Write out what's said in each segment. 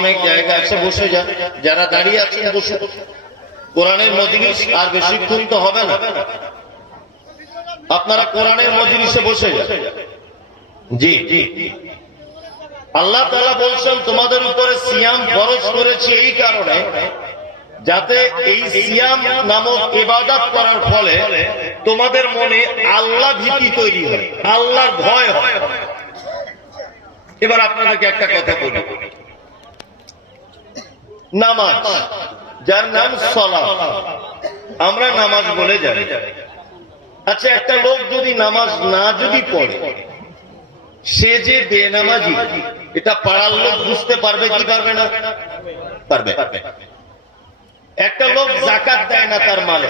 অনেক জায়গা আছে, বসে যান। যারা দাঁড়িয়ে আছেন বসে। কোরআনের মজলিস আর বেশিক্ষণ তো হবে না, আপনারা কোরআনের মজলিসে বসে যান। জি জি, আল্লাহ তাআলা বলছেন তোমাদের উপরে সিয়াম ফরজ করেছি এই কারণে যাতে এই সিয়াম নামক ইবাদত করার ফলে তোমাদের মনে আল্লাহ ভীতি তৈরি হয়, আল্লাহর ভয় হয়। এবার আপনাদেরকে একটা কথা বলি, নামাজ, যার নাম সালাত, আমরা নামাজ বলে জানি। আচ্ছা, একটা লোক যদি নামাজ না যদি পড়ে, সে যে বেনামাজি, এটা পাড়ার লোক বুঝতে পারবে কি পারবে না? পারবে। একটা লোক যাকাত দেয় না তার মালে,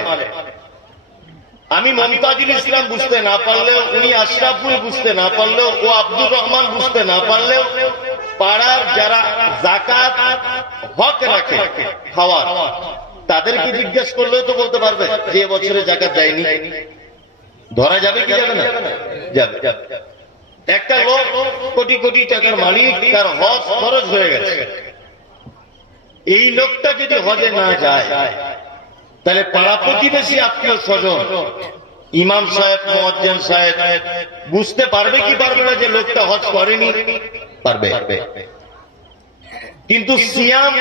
আমি মমতাজুল ইসলাম বুঝতে না পারলেও, উনি আশরাফুল বুঝতে না পারলেও, ও আব্দুর রহমান বুঝতে না পারলেও, পাড়ার যারা যাকাত হক রাখে খাওয়ার, তাদেরকে জিজ্ঞেস করলেও তো বলতে পারবে যে বছরে যাকাত দেয়নি। ধরা যাবে কি যাবে না? যাবে। একটা লোক কোটি কোটি টাকার মালিক, তার হজ খরচ হয়ে গেছে, এই লোকটা যদি হজে না যায়, তাহলে পাড়া প্রতিবেশী আত্মীয় স্বজন, ইমাম সাহেব, মুয়াজ্জিন সাহেব বুঝতে পারবে কি পারবে না যে লোকটা হজ করেনি? পারবে। কিন্তু সিয়াম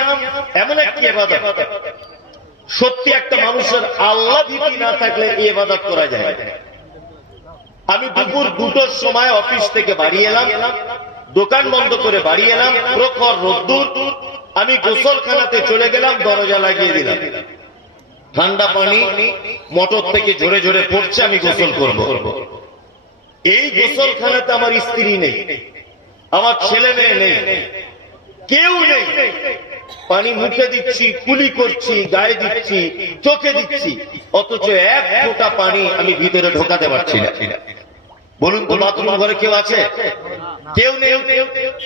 এমন একটি ইবাদত, সত্যি একটা মানুষের আল্লাহ ভীতি না থাকলে এই ইবাদত করা যায়। আমি দুপুর 2টার সময় অফিস থেকে বাড়ি এলাম, দোকান বন্ধ করে বাড়ি এলাম, প্রখর রোদ্দুর, আমি গোসলখানাতে চলে গেলাম, দরজা লাগিয়ে দিলাম, ঠান্ডা পানি মোটর থেকে ঝরে ঝরে পড়ছে, আমি গোসল করব। এই গোসলখানাতে আমার স্ত্রী নেই, আমার ছেলে মেয়ে নেই, কেউ নেই, পানি মুখে দিচ্ছি, কুলি করছি, গায়ে দিচ্ছি, চোখে দিচ্ছি, অথচ এক ফোঁটা পানি আমি ভিতরে ঢোকাতে পারছি না। বলুন তো, বাথরুম ঘরে কেউ আছে? কেউ নেই।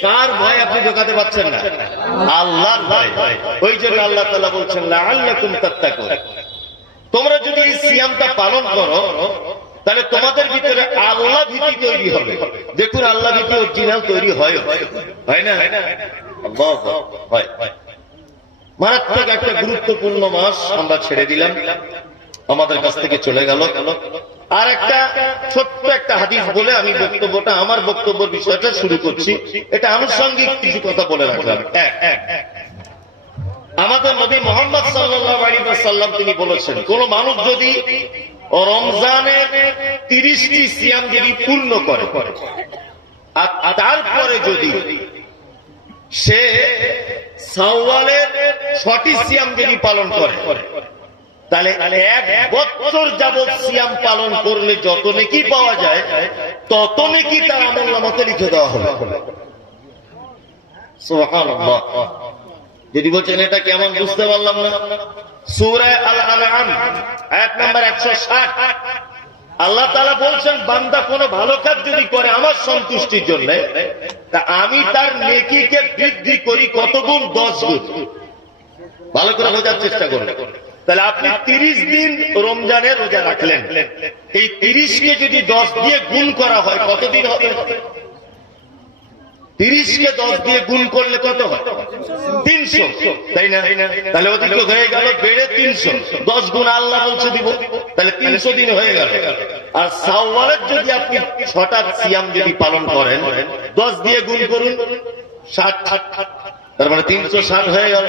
কার ভয় আপনি ঢোকাতে পারছেন না? আল্লাহর ভয়। ওই জন্য আল্লাহ তাআলা বলছেন লাআল্লাকুম তাত্তাকুন, তোমরা যদি এই সিয়ামটা পালন করো তাহলে তোমাদের ভিতরে আল্লাহ ভীতি তৈরি হবে। দেখুন, আল্লাহ ভীতি অরিজিনাল তৈরি হয় না? মারাত্মক একটা গুরুত্বপূর্ণ মাস আমরা ছেড়ে দিলাম, আমাদের কাছ থেকে চলে গেল। আর একটা ছোট্ট একটা হাদিস বলে আমি বক্তব্যটা, আমার বক্তব্যের বিষয়টা শুরু করছি। এটা আনুষঙ্গিক কিছু কথা বলে রাখলাম। আমাদের নবী মুহাম্মদ সাল্লাল্লাহু আলাইহি ওয়াসাল্লাম তিনি বলেছেন, কোন মানুষ যদি রমজানের 30টি সিয়াম যদি পূর্ণ করে, আর তারপরে যদি সে শাওয়ালের 6টি সিয়াম যদি পালন করে, তাহলে 1 বছর যাবত সিয়াম পালন করলে যত নেকি পাওয়া যায়, তত নেকি তার আমলনামাতে লিখে দেওয়া হবে। সুবহানাল্লাহ। যদি বলছেন এটা কেমন বুঝতে পারলাম না, সূরা আল-আনআম আয়াত নাম্বার 160 আল্লাহ তাআলা বলছেন, বান্দা কোনো ভালো কাজ যদি করে আমার সন্তুষ্টির জন্য, তা আমি তার নেকিকে বৃদ্ধি করি কত গুণ? 10 গুণ। ভালো করে বোঝার চেষ্টা করুন। তাহলে আপনি 30 দিন রমজানের রোজা রাখলেন, এই 30 কে যদি 10 দিয়ে গুণ করা হয় কতদিন হবে? 30 কে 10 দিয়ে গুণ করলে কত হয়? 300, তাই না? তাহলে ওদিকে হয়ে গেল বেড়ে 300, 10 গুণ আল্লাহ বলছে দিব, তাহলে 300 দিন হয়ে গেল। আর শাওয়ালের যদি আপনি 6টা সিয়াম যদি পালন করেন, 10 দিয়ে গুণ করুন, 60, তার মানে 360 হয়ে গেল।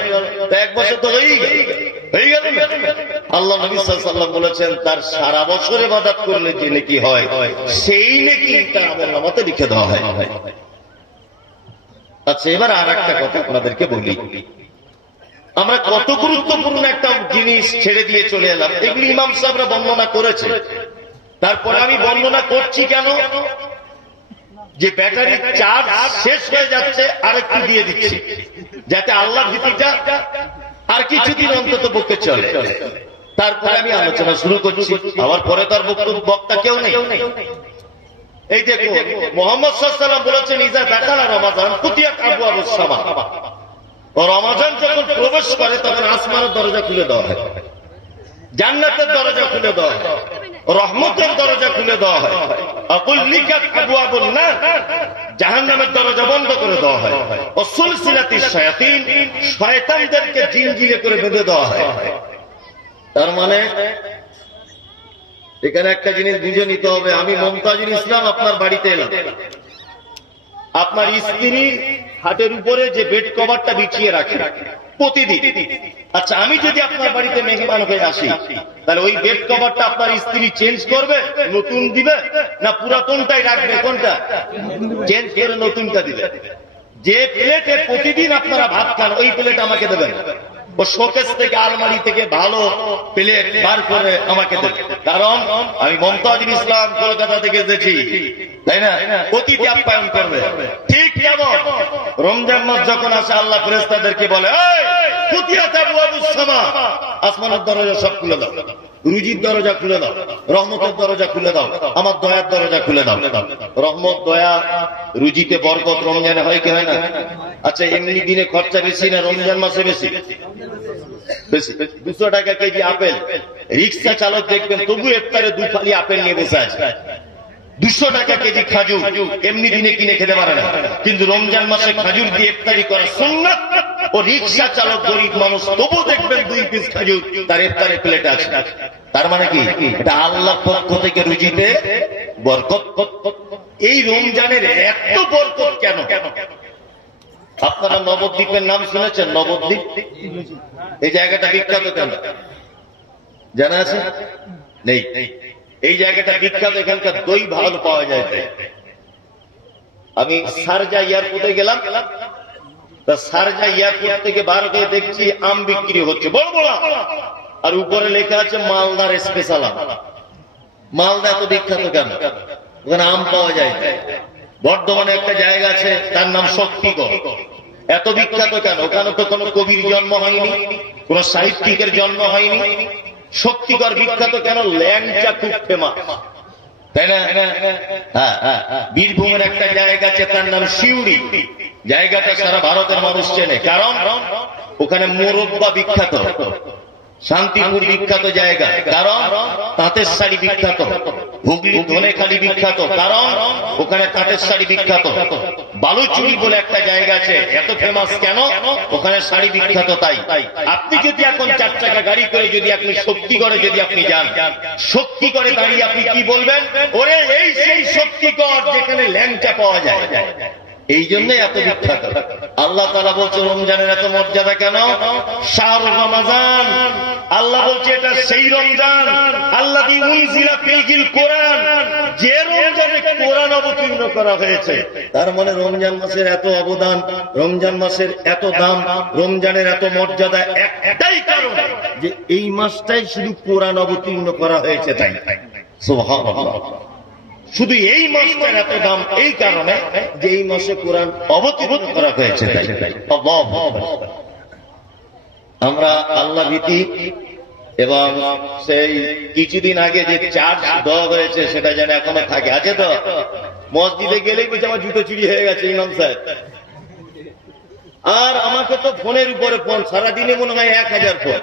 1 বছর তো হয়ে গেল না? আল্লাহ নবী সাল্লাল্লাহু আলাইহি ওয়াসাল্লাম বলেছেন, তার সারা বছর ইবাদত করলে যে নেকি হয়, সেই নেকি তার আমলনামাতে লিখে দেওয়া হয়। আচ্ছা, এবার আর একটা কথা আপনাদেরকে বলি, আমরা কত গুরুত্বপূর্ণ একটা জিনিস ছেড়ে দিয়ে চলে এলাম। এগুলি ইমাম সাহেবরা বর্ণনা করেছে, তারপরে আমি বর্ণনা করছি কেন? যে ব্যাটারির চার্জ শেষ হয়ে যাচ্ছে, আরেকটু দিয়ে দিচ্ছি, যাতে আল্লাহ ভীতিটা আর কিছুদিন অন্তত পক্ষে চলে। তারপরে আমি আলোচনা শুরু করছি। আমার পরে তার বক্তা কেউ নেই। এই দেখো, মুহাম্মদ সাল্লাল্লাহু আলাইহি ওয়াসাল্লাম বলেছেন, ইজা দাখালা রমাদান ফুতিয়াত আবওয়াবুস সামা, রমাদান যখন প্রবেশ করে তখন আসমানের দরজা খুলে দেওয়া হয়, জান্নাতের দরজা খুলে দেওয়া হয়। রহমতের দরজা খুলে দেওয়া হয়, আকুল্লিকাত আবওয়াবুন নার, জাহান্নামের দরজা বন্ধ করে দেওয়া হয়, ও সুলসিলাতিশ শায়াতিন, শয়তানদেরকে জিনজিরে করে বেঁধে দেওয়া হয়। তার মানে এখানে একটা জিনিস বুঝে নিতে হবে, আমি মমতাজুল ইসলাম আপনার বাড়িতে এলাম, আপনার স্ত্রী খাটের উপরে যে বেড কভারটা বিছিয়ে রাখে প্রতিদিন, আচ্ছা আমি যদি আপনার বাড়িতে মেহমান হয়ে আসি, তাহলে ওই বেড কভারটা আপনার স্ত্রী চেঞ্জ করবে, নতুন দিবে, না পুরাতনটাই রাখবে? কোনটা চেঞ্জ করে নতুনটা দিবে? যে প্লেটে প্রতিদিন আপনারা ভাত খান ওই প্লেট আমাকে দেবেন, ও শোকেস থেকে আলমারি থেকে ভালো প্লেট বার করে আমাকে দেবেন, কারণ আমি মমতাজুল ইসলাম কলকাতা থেকে এসেছি, তাই না? অতিথি আপ্যায়ন করবে। ঠিক যেমন রমজান মাস যখন আসে আল্লাহ ফেরেশতাদেরকে বলে, আসমানের দরজা সব খুলে দাও, রুজির দরজা খুলে দাও, রহমতের দরজা খুলে দাও, আমার দয়ার দরজা খুলে দাও। রহমত, দয়া, রুজিতে বরকত রমজানে হয় কি হয় না? আচ্ছা এমনি দিনে খরচা বেশি না রমজান মাসে বেশি? বেশি। 200 টাকা কেজি আপেল, রিক্সা চালক দেখবেন তবু ইফতারে 2 ফালি আপেল নিয়ে বসে আছে। 200 টাকা কেজি খাজুর এমনি দিনে কিনে খেতে পারে না, কিন্তু রমজান মাসে খাজুর দিয়ে ইফতারি করা সুন্নাত, ও রিক্সা চালক গরিব মানুষ তবু দেখবেন 2 পিস খাজুর তার ইফতারের প্লেটে আছে। তার মানে কি? এটা আল্লাহর পক্ষ থেকে রুজিতে বরকত। এই রমজানের এত বরকত কেন? আপনারা নবদ্বীপের নাম শুনেছেন? নবদ্বীপ, এই জায়গাটা বিখ্যাত কেন জানা আছে? নেই। এই জায়গাটা বিখ্যাত, এখানকার দই ভালো পাওয়া যায়। আমি শারজা এয়ারপোর্টে গেলাম, তা শারজা এয়ারপোর্ট থেকে বার হয়ে দেখছি আম বিক্রি হচ্ছে বড় বড়, আর উপরে লেখা আছে মালদার স্পেশাল আম। মালদা এত বিখ্যাত কেন? ওখানে আম পাওয়া যায়। বর্ধমানে একটা জায়গা আছে তার নাম শক্তিগড়, এত বিখ্যাত কেন? ওখানে তো কোনো কবির জন্ম হয়নি, কোন সাহিত্যিকের জন্ম হয়নি। শক্তিগড় বিখ্যাত কেন? ল্যাংচা খুব ফেমাস, তাই না? বীরভূমের একটা জায়গা আছে তার নাম সিউড়ি, জায়গাটা সারা ভারতের মানুষ চেনে, কারণ ওখানে মোরব্বা বিখ্যাত। শান্তিপুর বিখ্যাত জায়গা, কারণ তাঁতের শাড়ি বিখ্যাত। হুগলি ধনেখালি বিখ্যাত, কারণ ওখানে তাঁতের শাড়ি বিখ্যাত। বালুচুরি বলে একটা জায়গা আছে, এত ফেমাস কেন? ওখানে শাড়ি বিখ্যাত। তাই আপনি যদি এখন 4 চাকা গাড়ি করে যদি আপনি শক্তিগড়ে যদি আপনি যান, শক্তিগড়ে দাঁড়িয়ে আপনি কি বলবেন? ওরে এই সেই শক্তিগড় যেখানে ল্যাংচা পাওয়া যায়। এই জন্য এত বিখ্যাত। আল্লাহ তাআলা বলছে রমজানের এত মর্যাদা কেন? শাহরুর রমাজান, আল্লাহ বলছে এটা সেই রমজান আল্লাযী উনজিলা ফীহিল কোরআন, যে রমজানে কোরআন অবতীর্ণ করা হয়েছে। তার মানে রমজান মাসের এত অবদান, রমজান মাসের এত দাম, রমজানের এত মর্যাদা একটাই কারণ যে এই মাসটাই শুধু কোরআন অবতীর্ণ করা হয়েছে। তাই সুবহানাল্লাহ, শুধু এই মাসটার এত দাম এই কারণে যে এই মাসে কোরআন অবতীর্ণ করা হয়েছে। আমরা আল্লাহ ভীতি এবং সেই কিছুদিন আগে যে চার্জ দেওয়া হয়েছে সেটা যেন এখনো থাকে। আছে তো? মসজিদে গেলেই বলছে আমার জুতো চুরি হয়ে গেছে ইমাম সাহেব, আর আমাকে তো ফোনের উপরে ফোন, সারাদিনে মনে হয় 1000 ফোন।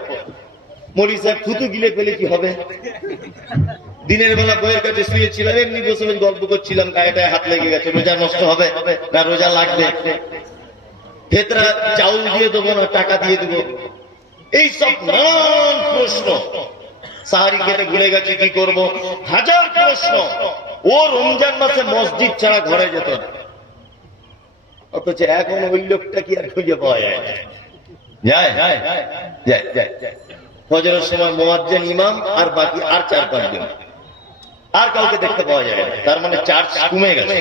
মৌলী সাহেব থুতু গিলে ফেলে কি হবে? দিনের বেলা বইয়ের কাছে শুয়েছিলাম, এমনি বসে গল্প করছিলাম, গায়েটায় হাত লেগে গেছে, রোজা নষ্ট হবে না রোজা লাগবে? ভেতরা চাউল দিয়ে দেবো না টাকা দিয়ে দেবো? এই সব নানান প্রশ্ন। সাহারি খেতে ভুলে গেছে কি করব, হাজার প্রশ্ন। ও রমজান মাসে মসজিদ ছাড়া ঘরে যেত না, অথচ এখন ওই লোকটা কি আর খুঁজে পাওয়া যায়? ফজরের সময় মুয়াজ্জিন ইমাম আর বাকি আর 4-5 জন, আর কাউকে দেখতে পাওয়া যায় না। তার মানে চার্জ কমে গেছে।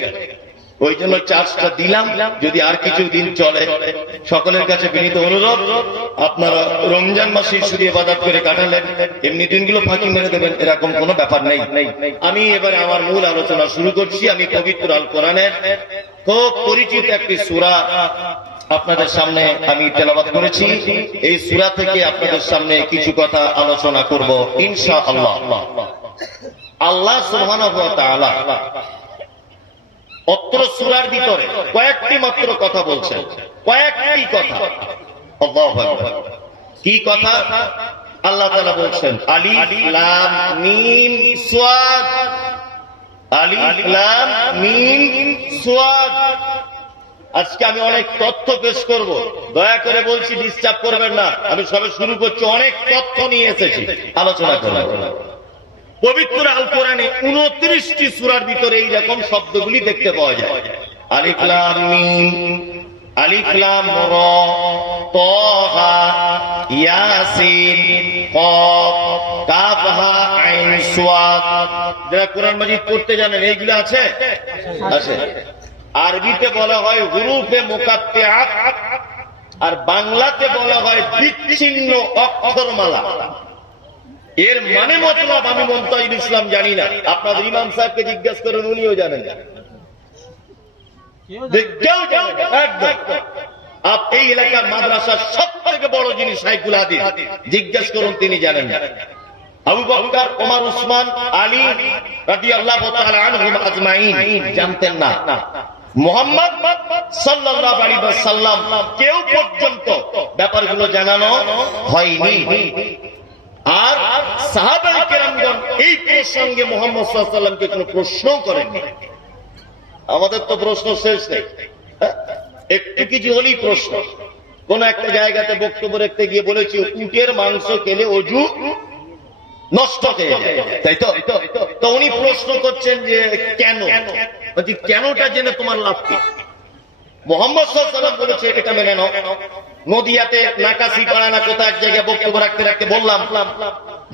ওই জন্য চার্জটা দিলাম, যদি আর কিছু দিন চলে। সকলের কাছে বিনীত অনুরোধ, আপনারা রমজান মাসে শুধু ইবাদত করে কাটালেন, এমনি দিনগুলো ফাঁকি মেরে দেবেন এরকম কোনো ব্যাপার নেই। আমি এবারে আমার মূল আলোচনা শুরু করছি। আমি পবিত্র আল কোরআনের খুব পরিচিত একটি সূরা আপনাদের সামনে আমি তেলাওয়াত করেছি। এই সূরা থেকে আপনাদের সামনে কিছু কথা আলোচনা করব ইনশাআল্লাহ। আল্লাহ সুবহানাহু ওয়া তাআলা অত্র সূরার ভিতরে কয়েকটি মাত্র কথা বলছেন, কয়েকটি কথা। আল্লাহু আকবার। কি কথা? আল্লাহ তাআলা বলছেন আলিফ লাম মিম সাদ, আলিফ লাম মিম সাদ। আজকে আমি অনেক তথ্য পেশ করব, দয়া করে বলছি ডিস্টার্ব করবেন না। আমি সবে শুরু করছি, অনেক তথ্য নিয়ে এসেছি, আলোচনা করব। পবিত্র আল কোরআনে 29টি সূরার ভিতরে এই রকম শব্দগুলি দেখতে পাওয়া যায়। আলিফ লাম মিম, আলিফ লাম রা, তাহা, ইয়াসিন, কফ, কাফ হা আইন সাদ। যারা কোরআন মাজিদ পড়তে জানেন এইগুলো আছে? আছে। আরবিতে বলা হয় হুরুফে মুকাত্তিআত, আর বাংলাতে বলা হয় বিচ্ছিন্ন অক্ষরমালা। এর মানে মতলব আমি মুমতাজুল ইসলাম জানি না, আপনাদের ইমাম সাহেবকে জিজ্ঞাসা করেন, উনিও জানেন না, কেউ জানে না একদম। এই এলাকার মাদ্রাসার সব থেকে বড় যিনি শাইখুল হাদিস, জিজ্ঞাসা করুন, তিনি জানেন না। আবু বকর, ওমর, উসমান, আলী রাদিয়াল্লাহু তাআলা আনহুম আজমাইন জানতেন না। মুহাম্মদ সাল্লাল্লাহু আলাইহি ওয়াসাল্লাম কেউ পর্যন্ত ব্যাপারগুলো জানানো হয়নি। আর সাহাবায়ে কেরামগণ এই প্রসঙ্গে মুহাম্মদ সাল্লাল্লাহু আলাইহি ওয়াসাল্লামকে কোনো প্রশ্নও করেননি। আমাদের তো প্রশ্ন শেষ নেই, একটু কিছু হলেই প্রশ্ন। কোন একটা জায়গাতে বক্তব্য রাখতে গিয়ে বলেছি উটের মাংস খেলে অজু নষ্ট হয়ে যায়, তাই তো? তো উনি প্রশ্ন করছেন যে কেন? কেনটা জেনে তোমার লাভ কি? মুহাম্মদ সাল্লাল্লাহু আলাইহি ওয়াসাল্লাম বলেছে এটা মেনে নাও। নদিয়াতে নাকাশি পাড়া না কোথায় এক জায়গায় বক্তব্য রাখতে রাখতে বললাম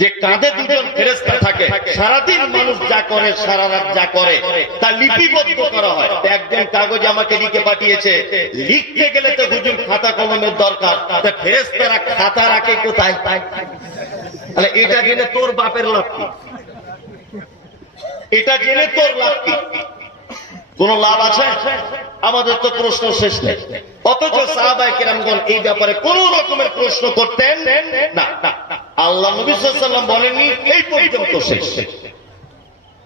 যে কাঁধে দুজন ফেরেশতা থাকে, সারাদিন মানুষ যা করে, সারা রাত যা করে তা লিপিবদ্ধ করা হয়। একজন কাগজ আমাকে লিখে পাঠিয়েছে, লিখতে গেলে তো হুজুর খাতা কলমের দরকার, তা ফেরেশতারা খাতা রাখে কোথায়? তাহলে এটা জেনে তোর বাপের লাভ কি? এটা জেনে তোর লাভ কি? কোন লাভ আছে? আমাদের তো প্রশ্ন শেষ নেই। অথচ সাহাবায়ে কেরামগণ এই ব্যাপারে কোন রকমের প্রশ্ন করতেন না। আল্লাহ নবী সাল্লাল্লাহু আলাইহি ওয়াসাল্লাম বলেননি এই পর্যন্ত শেষ।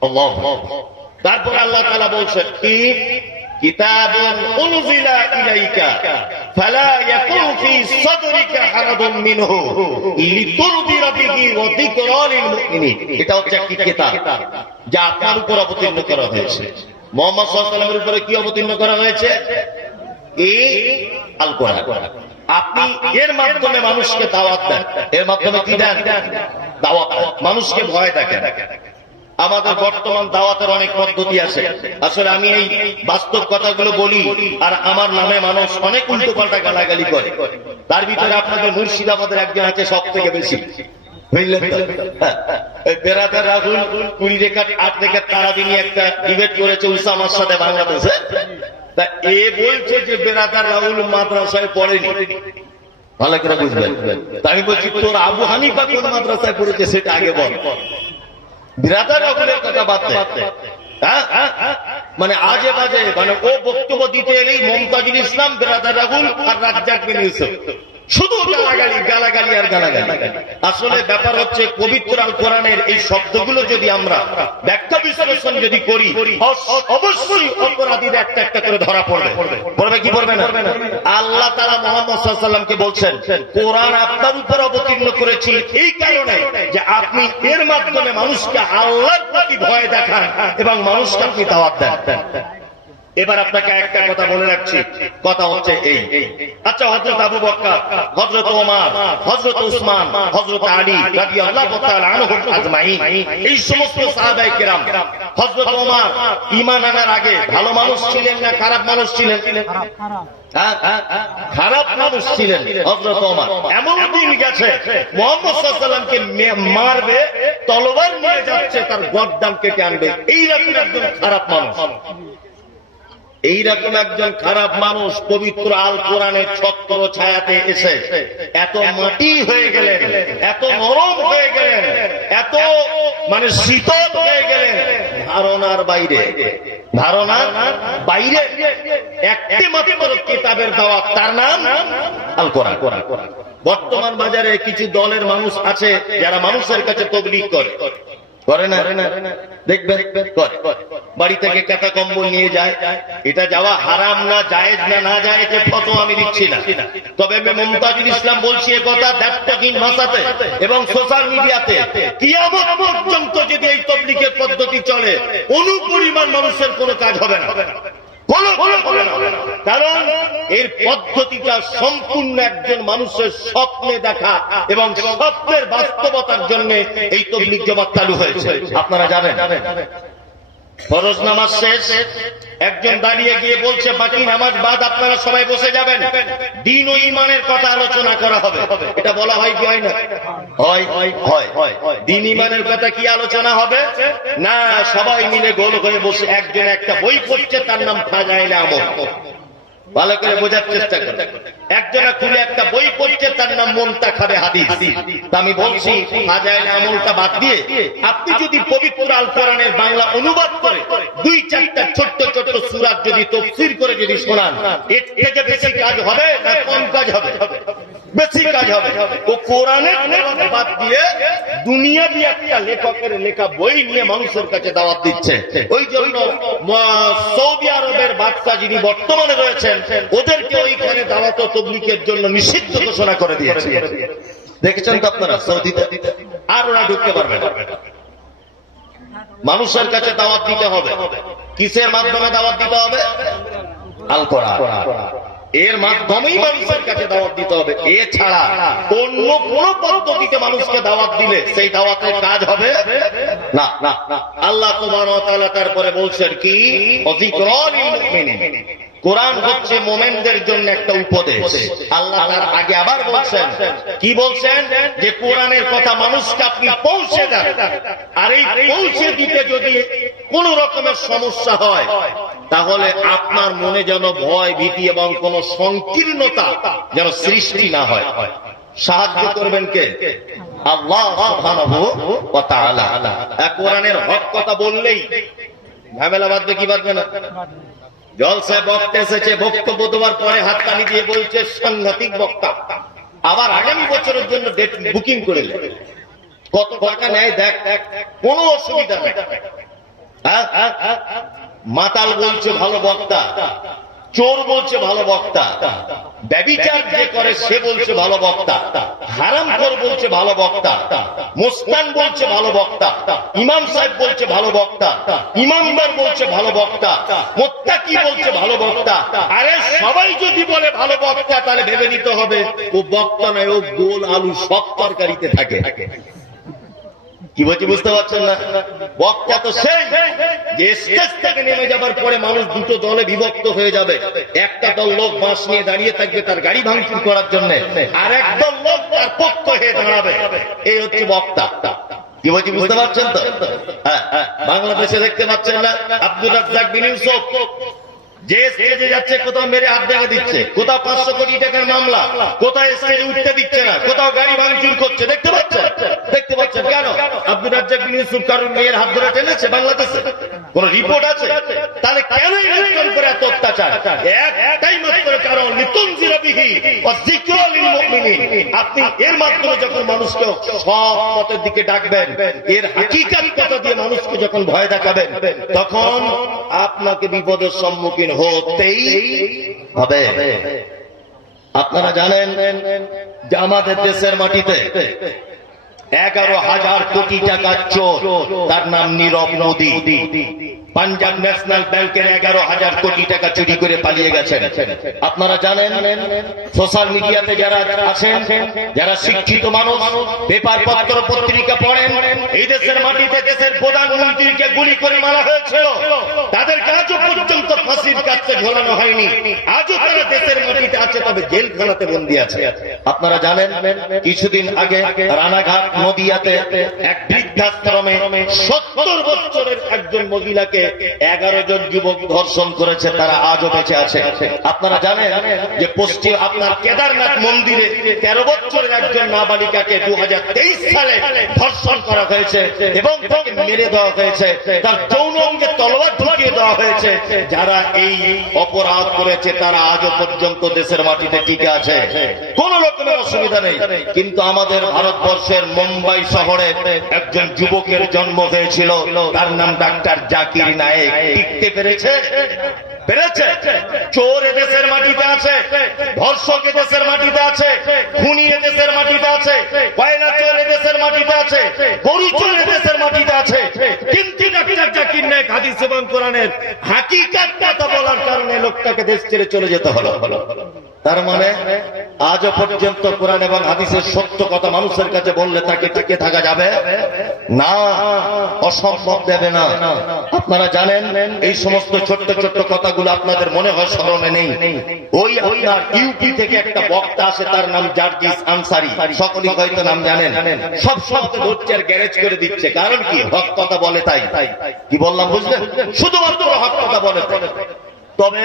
আল্লাহু আকবার। তারপর আল্লাহ তাআলা বলছেন কি কিতাবুন উনজিলা ইলাইকা ফালা ইয়াকুন ফি সাদরিকা হারাদুম মিনহু লিতুনদিরা বিহি ওয়া যিকরা লিল মুমিনিন। এটা হচ্ছে একটি কিতাব যা আপনার উপর অবতীর্ণ করা হয়েছে। মুহাম্মদ সাল্লাল্লাহু আলাইহি ওয়াসাল্লামের উপরে কি অবতীর্ণ করা হয়েছে? এই আল কোরআন। আপনি এর মাধ্যমে মানুষকে দাওয়াত দেন। এর মাধ্যমে কি দেন? দাওয়াত। মানুষকে ভয় দেখেন। আমাদের বর্তমান দাওয়াতের অনেক পদ্ধতি আছে। আসলে আমি এই বাস্তব কথাগুলো বলি, আর আমার নামে মানুষ অনেক উল্টো পাল্টা গালাগালি করে। তার ভিতরে আপনাদের মুর্শিদাবাদের একজন আছে সব থেকে বেশি, বুঝলেন তো? বেরাদার রাহুল 20 রেখাত 8 রেখাত তারা দিনই একটা ডিবেট করেছে উসামার সাথে বাংলাদেশে। তা এ বলছে যে বেরাদার রাহুল মাদ্রাসায় পড়েনি। ভালো করে বুঝবেন। আমি বলছি তোর আবু হানিফা কোন মাদ্রাসায় পড়েছে সেটা আগে বল। বিরাদার রাহুলের কথা বাদ দে। মানে আজে বাজে, মানে ও বক্তব্য দিতে এলেই মুমতাজুল ইসলাম, বেরাদার রাহুল আর রাজ্জাক বিন ইউসুফ, শুধু গালাগালি গালাগালি আর গালাগালি। আসলে ব্যাপার হচ্ছে পবিত্র আল কোরআনের এই শব্দগুলো যদি আমরা ব্যাখ্যা বিশ্লেষণ যদি করি, অবশ্যই অপরাধীরা একটা একটা করে ধরা পড়বে। পড়বে কি পড়বে না? আল্লাহ তাআলা মুহাম্মদ সাল্লাল্লাহু আলাইহি ওয়াসাল্লামকে বলছেন কোরআন আপনার উপর অবতীর্ণ করেছি এই কারণে যে আপনি এর মাধ্যমে মানুষকে আল্লাহর প্রতি ভয় দেখান এবং মানুষকে আপনি দাওয়াত দেন। এবার আপনাকে একটা কথা বলে রাখছি, কথা হচ্ছে এই। আচ্ছা, হযরত আবু বকর, হযরত ওমর, হযরত উসমান, হযরত আলী রাদিয়াল্লাহু তাআলা আনহুম আজমাইন, এই সমস্ত সাহাবায়ে কেরাম, হযরত ওমর ঈমান আনার আগে ভালো মানুষ ছিলেন না খারাপ মানুষ ছিলেন? খারাপ মানুষ ছিলেন হযরত ওমর। এমন দিন গেছে মুহাম্মদ সাল্লাল্লাহু আলাইহি ওয়াসাল্লামকে মারবে, তলোয়ার নিয়ে যাচ্ছে, তার গর্দান কেটে আনবে, এইরকম একজন খারাপ মানুষ। এইরকম একজন খারাপ মানুষ পবিত্র আল কোরআনের ছত্র ছায়াতে এসে এত মাটি হয়ে গেলেন, এত নরম হয়ে গেলেন, এত মানে শীতল হয়ে গেলেন, ধারণার বাইরে। ধারণার বাইরে একটি মাত্র কিতাবের দাওয়াত, তার নাম আল কোরআন। বর্তমান বাজারে কিছু দলের মানুষ আছে যারা মানুষের কাছে তাবলীগ করে। করে না? দেখবেন বাড়ি থেকে কাঁথা কম্বল নিয়ে যায়। এটা যাওয়া হারাম না জায়েজ না জায়েজ ফতোয়া আমি দিচ্ছি না, তবে মুমতাজুল ইসলাম বলছি এ কথা দাপ্তহীন ভাষাতে এবং সোশ্যাল মিডিয়াতে, কিয়ামত পর্যন্ত যদি এই তাবলীগের পদ্ধতি চলে অনুপরিমাণ মানুষের কোনো কাজ হবে না, কারণ এর পদ্ধতিটা সম্পূর্ণ একজন মানুষের স্বপ্নে দেখা এবং স্বপ্নের বাস্তবতার জন্য এই তাবলীগ জামাত চালু হয়েছে। আপনারা জানেন ফরজ নামাজ শেষ, একজন দাঁড়িয়ে গিয়ে বলছে বাকি নামাজ বাদ আপনারা সবাই বসে যাবেন, দ্বীন ও ঈমানের কথা আলোচনা করা হবে। এটা বলা হয় কি হয় না? হয়। দ্বীন ঈমানের কথা কি আলোচনা হবে না? সবাই মিলে গোল হয়ে বসে একজন একটা বই পড়ছে, তার নাম ফাজাইল আমল। ভালো করে বোঝার চেষ্টা করে, একজনা খুলে একটা বই পড়ছে, তার নাম মুনতাখাবে হাদিস। আমি বলছি ফাজাইল আমলটা বাদ দিয়ে আপনি যদি পবিত্র আল কোরআনের বাংলা অনুবাদ করে 2-4টা ছোট্ট ছোট্ট সূরা যদি তাফসীর করে যদি শোনান, এর থেকে বেশি কাজ হবে না কম কাজ হবে? বেশি কাজ হবে। ও কোরআনের বাদ দিয়ে দুনিয়াবি একটা লেখকের লেখা বই নিয়ে মানুষের কাছে দাওয়াত দিচ্ছে। ওই জন্য সৌদি আরবের বাদশা যিনি বর্তমানে রয়েছেন, ওদেরকে ওইখানে দাওয়াত ও তাবলীগের জন্য নিষিদ্ধ ঘোষণা করে দিয়েছে। দেখেছেন তো আপনারা সৌদিতে? আর ওরা ঢুকতে পারবে না। মানুষের কাছে দাওয়াত দিতে হবে। কিসের মাধ্যমে দাওয়াত দিতে হবে? আল কোরআন, এর মাধ্যমেই মানুষের কাছে দাওয়াত দিতে হবে। এছাড়া অন্য কোন পদ্ধতিতে মানুষকে দাওয়াত দিলে সেই দাওয়াতের কাজ হবে না। আল্লাহ সুবহানাহু ওয়া তাআলা তারপরে বলছেন কি, ওয়াযিকরা লিল মুমিনিন, কোরআন হচ্ছে মোমেনদের জন্য একটা উপদেশ। আল্লাহ তার আগে আবার বলছেন, কি বলছেন? যে কোরআনের কথা মানুষকে আপনি পৌঁছে দেন, আর এই পৌঁছে দিতে যদি কোন রকমের সমস্যা হয় তাহলে আপনার মনে যেন ভয় ভীতি এবং কোন সংকীর্ণতা যেন সৃষ্টি না হয়। সাহায্য করবেন কে? আল্লাহ সুবহানাহু ওয়া তাআলা। কোরআনের হক কথা বললেই ঝামেলা বাঁধবে কি বাঁধবে না? জলসায় বক্তা এসেছে, বক্তব্য দেওয়ার পরে হাততালি দিয়ে বলছে সাংঘাতিক বক্তা, আবার আগামী বছরের জন্য ডেট বুকিং করে কত টাকা নেয় দেখ, কোনো অসুবিধা নেই। মাতাল বলছে ভালো বক্তা, চোর বলছে ভালো বক্তা, ব্যভিচার যে করে সে বলছে ভালো বক্তা, হারামখোর বলছে ভালো বক্তা, মুস্তান বলছে ভালো বক্তা, ইমাম সাহেব বলছে ভালো বক্তা, ইমামদার বলছে ভালো বক্তা, মুত্তাকি বলছে ভালো বক্তা। আরে সবাই যদি বলে ভালো বক্তা তাহলে ভেবে নিতে হবে ও বক্তা নয়, ও গোল আলু সব তরকারিতে থাকে। কি বলছি বুঝতে পারছেন না? বক্তা তো সেই যে স্টেজ থেকে নেমে যাবার পরে মানুষ দুটো দলে বিভক্ত হয়ে যাবে। একটা দল লোক বাঁশ নিয়ে দাঁড়িয়ে থাকবে তার গাড়ি ভাঙচুর করার জন্য, আর একদল লোক তার পক্ষ হয়ে দাঁড়াবে। এই হচ্ছে বক্তা। কি বলছি বুঝতে পারছেন তো? হ্যাঁ, বাংলাদেশে দেখতে পাচ্ছেন না আব্দুর রাজ্জাক বিন ইউসুফ যে স্টেজে যাচ্ছে, কোথাও মেরে হাত দেখা দিচ্ছে, কোথাও 500 কোটি টাকার মামলা, কোথাও স্টেজে উঠতে দিচ্ছে না, কোথাও গাড়ি ভাঙচুর করছে। দেখতে পাচ্ছেন? কেন? আব্দুর রাজ্জাক বিন ইউসুফ কারণ মেয়ের হাত ধরে টেনেছে বাংলাদেশে? কোন রিপোর্ট আছে? তাহলে কেন ইসলামের উপরে এত অত্যাচার? একটাই মাত্র কারণ, লিতুনজিরা বিহি ওয়া যিকরা লিল মুমিনিন। আপনি এর মাধ্যমে যখন মানুষকে সৎ পথের দিকে ডাকবেন, এর হাকিকত কথা দিয়ে মানুষকে যখন ভয় দেখাবেন, তখন আপনাকে বিপদের সম্মুখীন হতেই হবে। আপনারা জানেন যে আমাদের দেশের মাটিতে 11,000 কোটি টাকার চোর, তার নাম নীরব মোদী, পাঞ্জাব ন্যাশনাল ব্যাংকের 11,000 কোটি টাকা চুরি করে পালিয়ে গেছেন। আপনারা জানেন সোশ্যাল মিডিয়াতে যারা আছেন, যারা শিক্ষিত মানুষ, পেপার পত্র পত্রিকা পড়েন, এই দেশের মাটিতে দেশের প্রধানমন্ত্রীকে গুলি করে মারা হয়েছিল, তাদেরকে আজও পর্যন্ত ফাঁসির কাছে ঝোলানো হয়নি। আজও তারা দেশের মাটিতে আছে, তবে জেলখানাতে বন্দী আছে। আপনারা জানেন কিছুদিন আগে রানাঘাট নদিয়াতে এক বৃদ্ধাশ্রমে 70 বছরের একজন মহিলাকে 11 জন যুবক ধর্ষণ করেছে, তারা আজও বেঁচে আছে। আপনারা জানেন যে পশ্চিম আপনার কেদারনাথ মন্দিরে 13 বছরের একজন নাবালিকাকে 2023 সালে ধর্ষণ করা হয়েছে এবং তাকে মেরে দেওয়া হয়েছে, তার যৌন অঙ্গে তলোয়ার ঢুকিয়ে দেওয়া হয়েছে। যারা এই অপরাধ করেছে তারা আজও পর্যন্ত দেশের মাটিতে টিকে আছে, কোন রকমের অসুবিধা নেই। কিন্তু আমাদের ভারতবর্ষের বোম্বাই শহরে একজন যুবকের জন্ম হয়েছিল, তার নাম ডাক্তার জাকির নায়েক। টিকতে পেরেছে? পেরেছে? চোর এদেশের মাটিতে আছে, ধর্ষক এদেশের মাটিতে আছে, খুনি এদেশের মাটিতে আছে, কয়লা চোর এদেশের মাটিতে আছে, গরু চোর এদেশের মাটিতে আছে। কিন্তু ডাক্তার জাকির নায়েক হাদিস এবং কোরআনের হাকিকাত কথা বলার কারণে লোকটাকে দেশ ছেড়ে চলে যেতে হলো। তার মানে আজও পর্যন্ত কোরআন এবং হাদিসের সত্য কথা মানুষের কাছে বললে তাকে টিকে থাকা যাবে না, অসম্ভব দেবে না। আপনারা জানেন এই সমস্ত ছোট্ট ছোট্ট কথাগুলো আপনাদের মনে হয় স্মরণে নেই। ওই আপনার ইউপি থেকে একটা বক্তা আসে, তার নাম জার্জিস আনসারী, সকলেই হয়তো নাম জানেন। সব শব্দ ধরছে আর গ্যারেজ করে দিচ্ছে, কারণ কি? হক কথা বলে তাই। কি বললাম বুঝলেন? শুধুমাত্র হক কথা বলে। তবে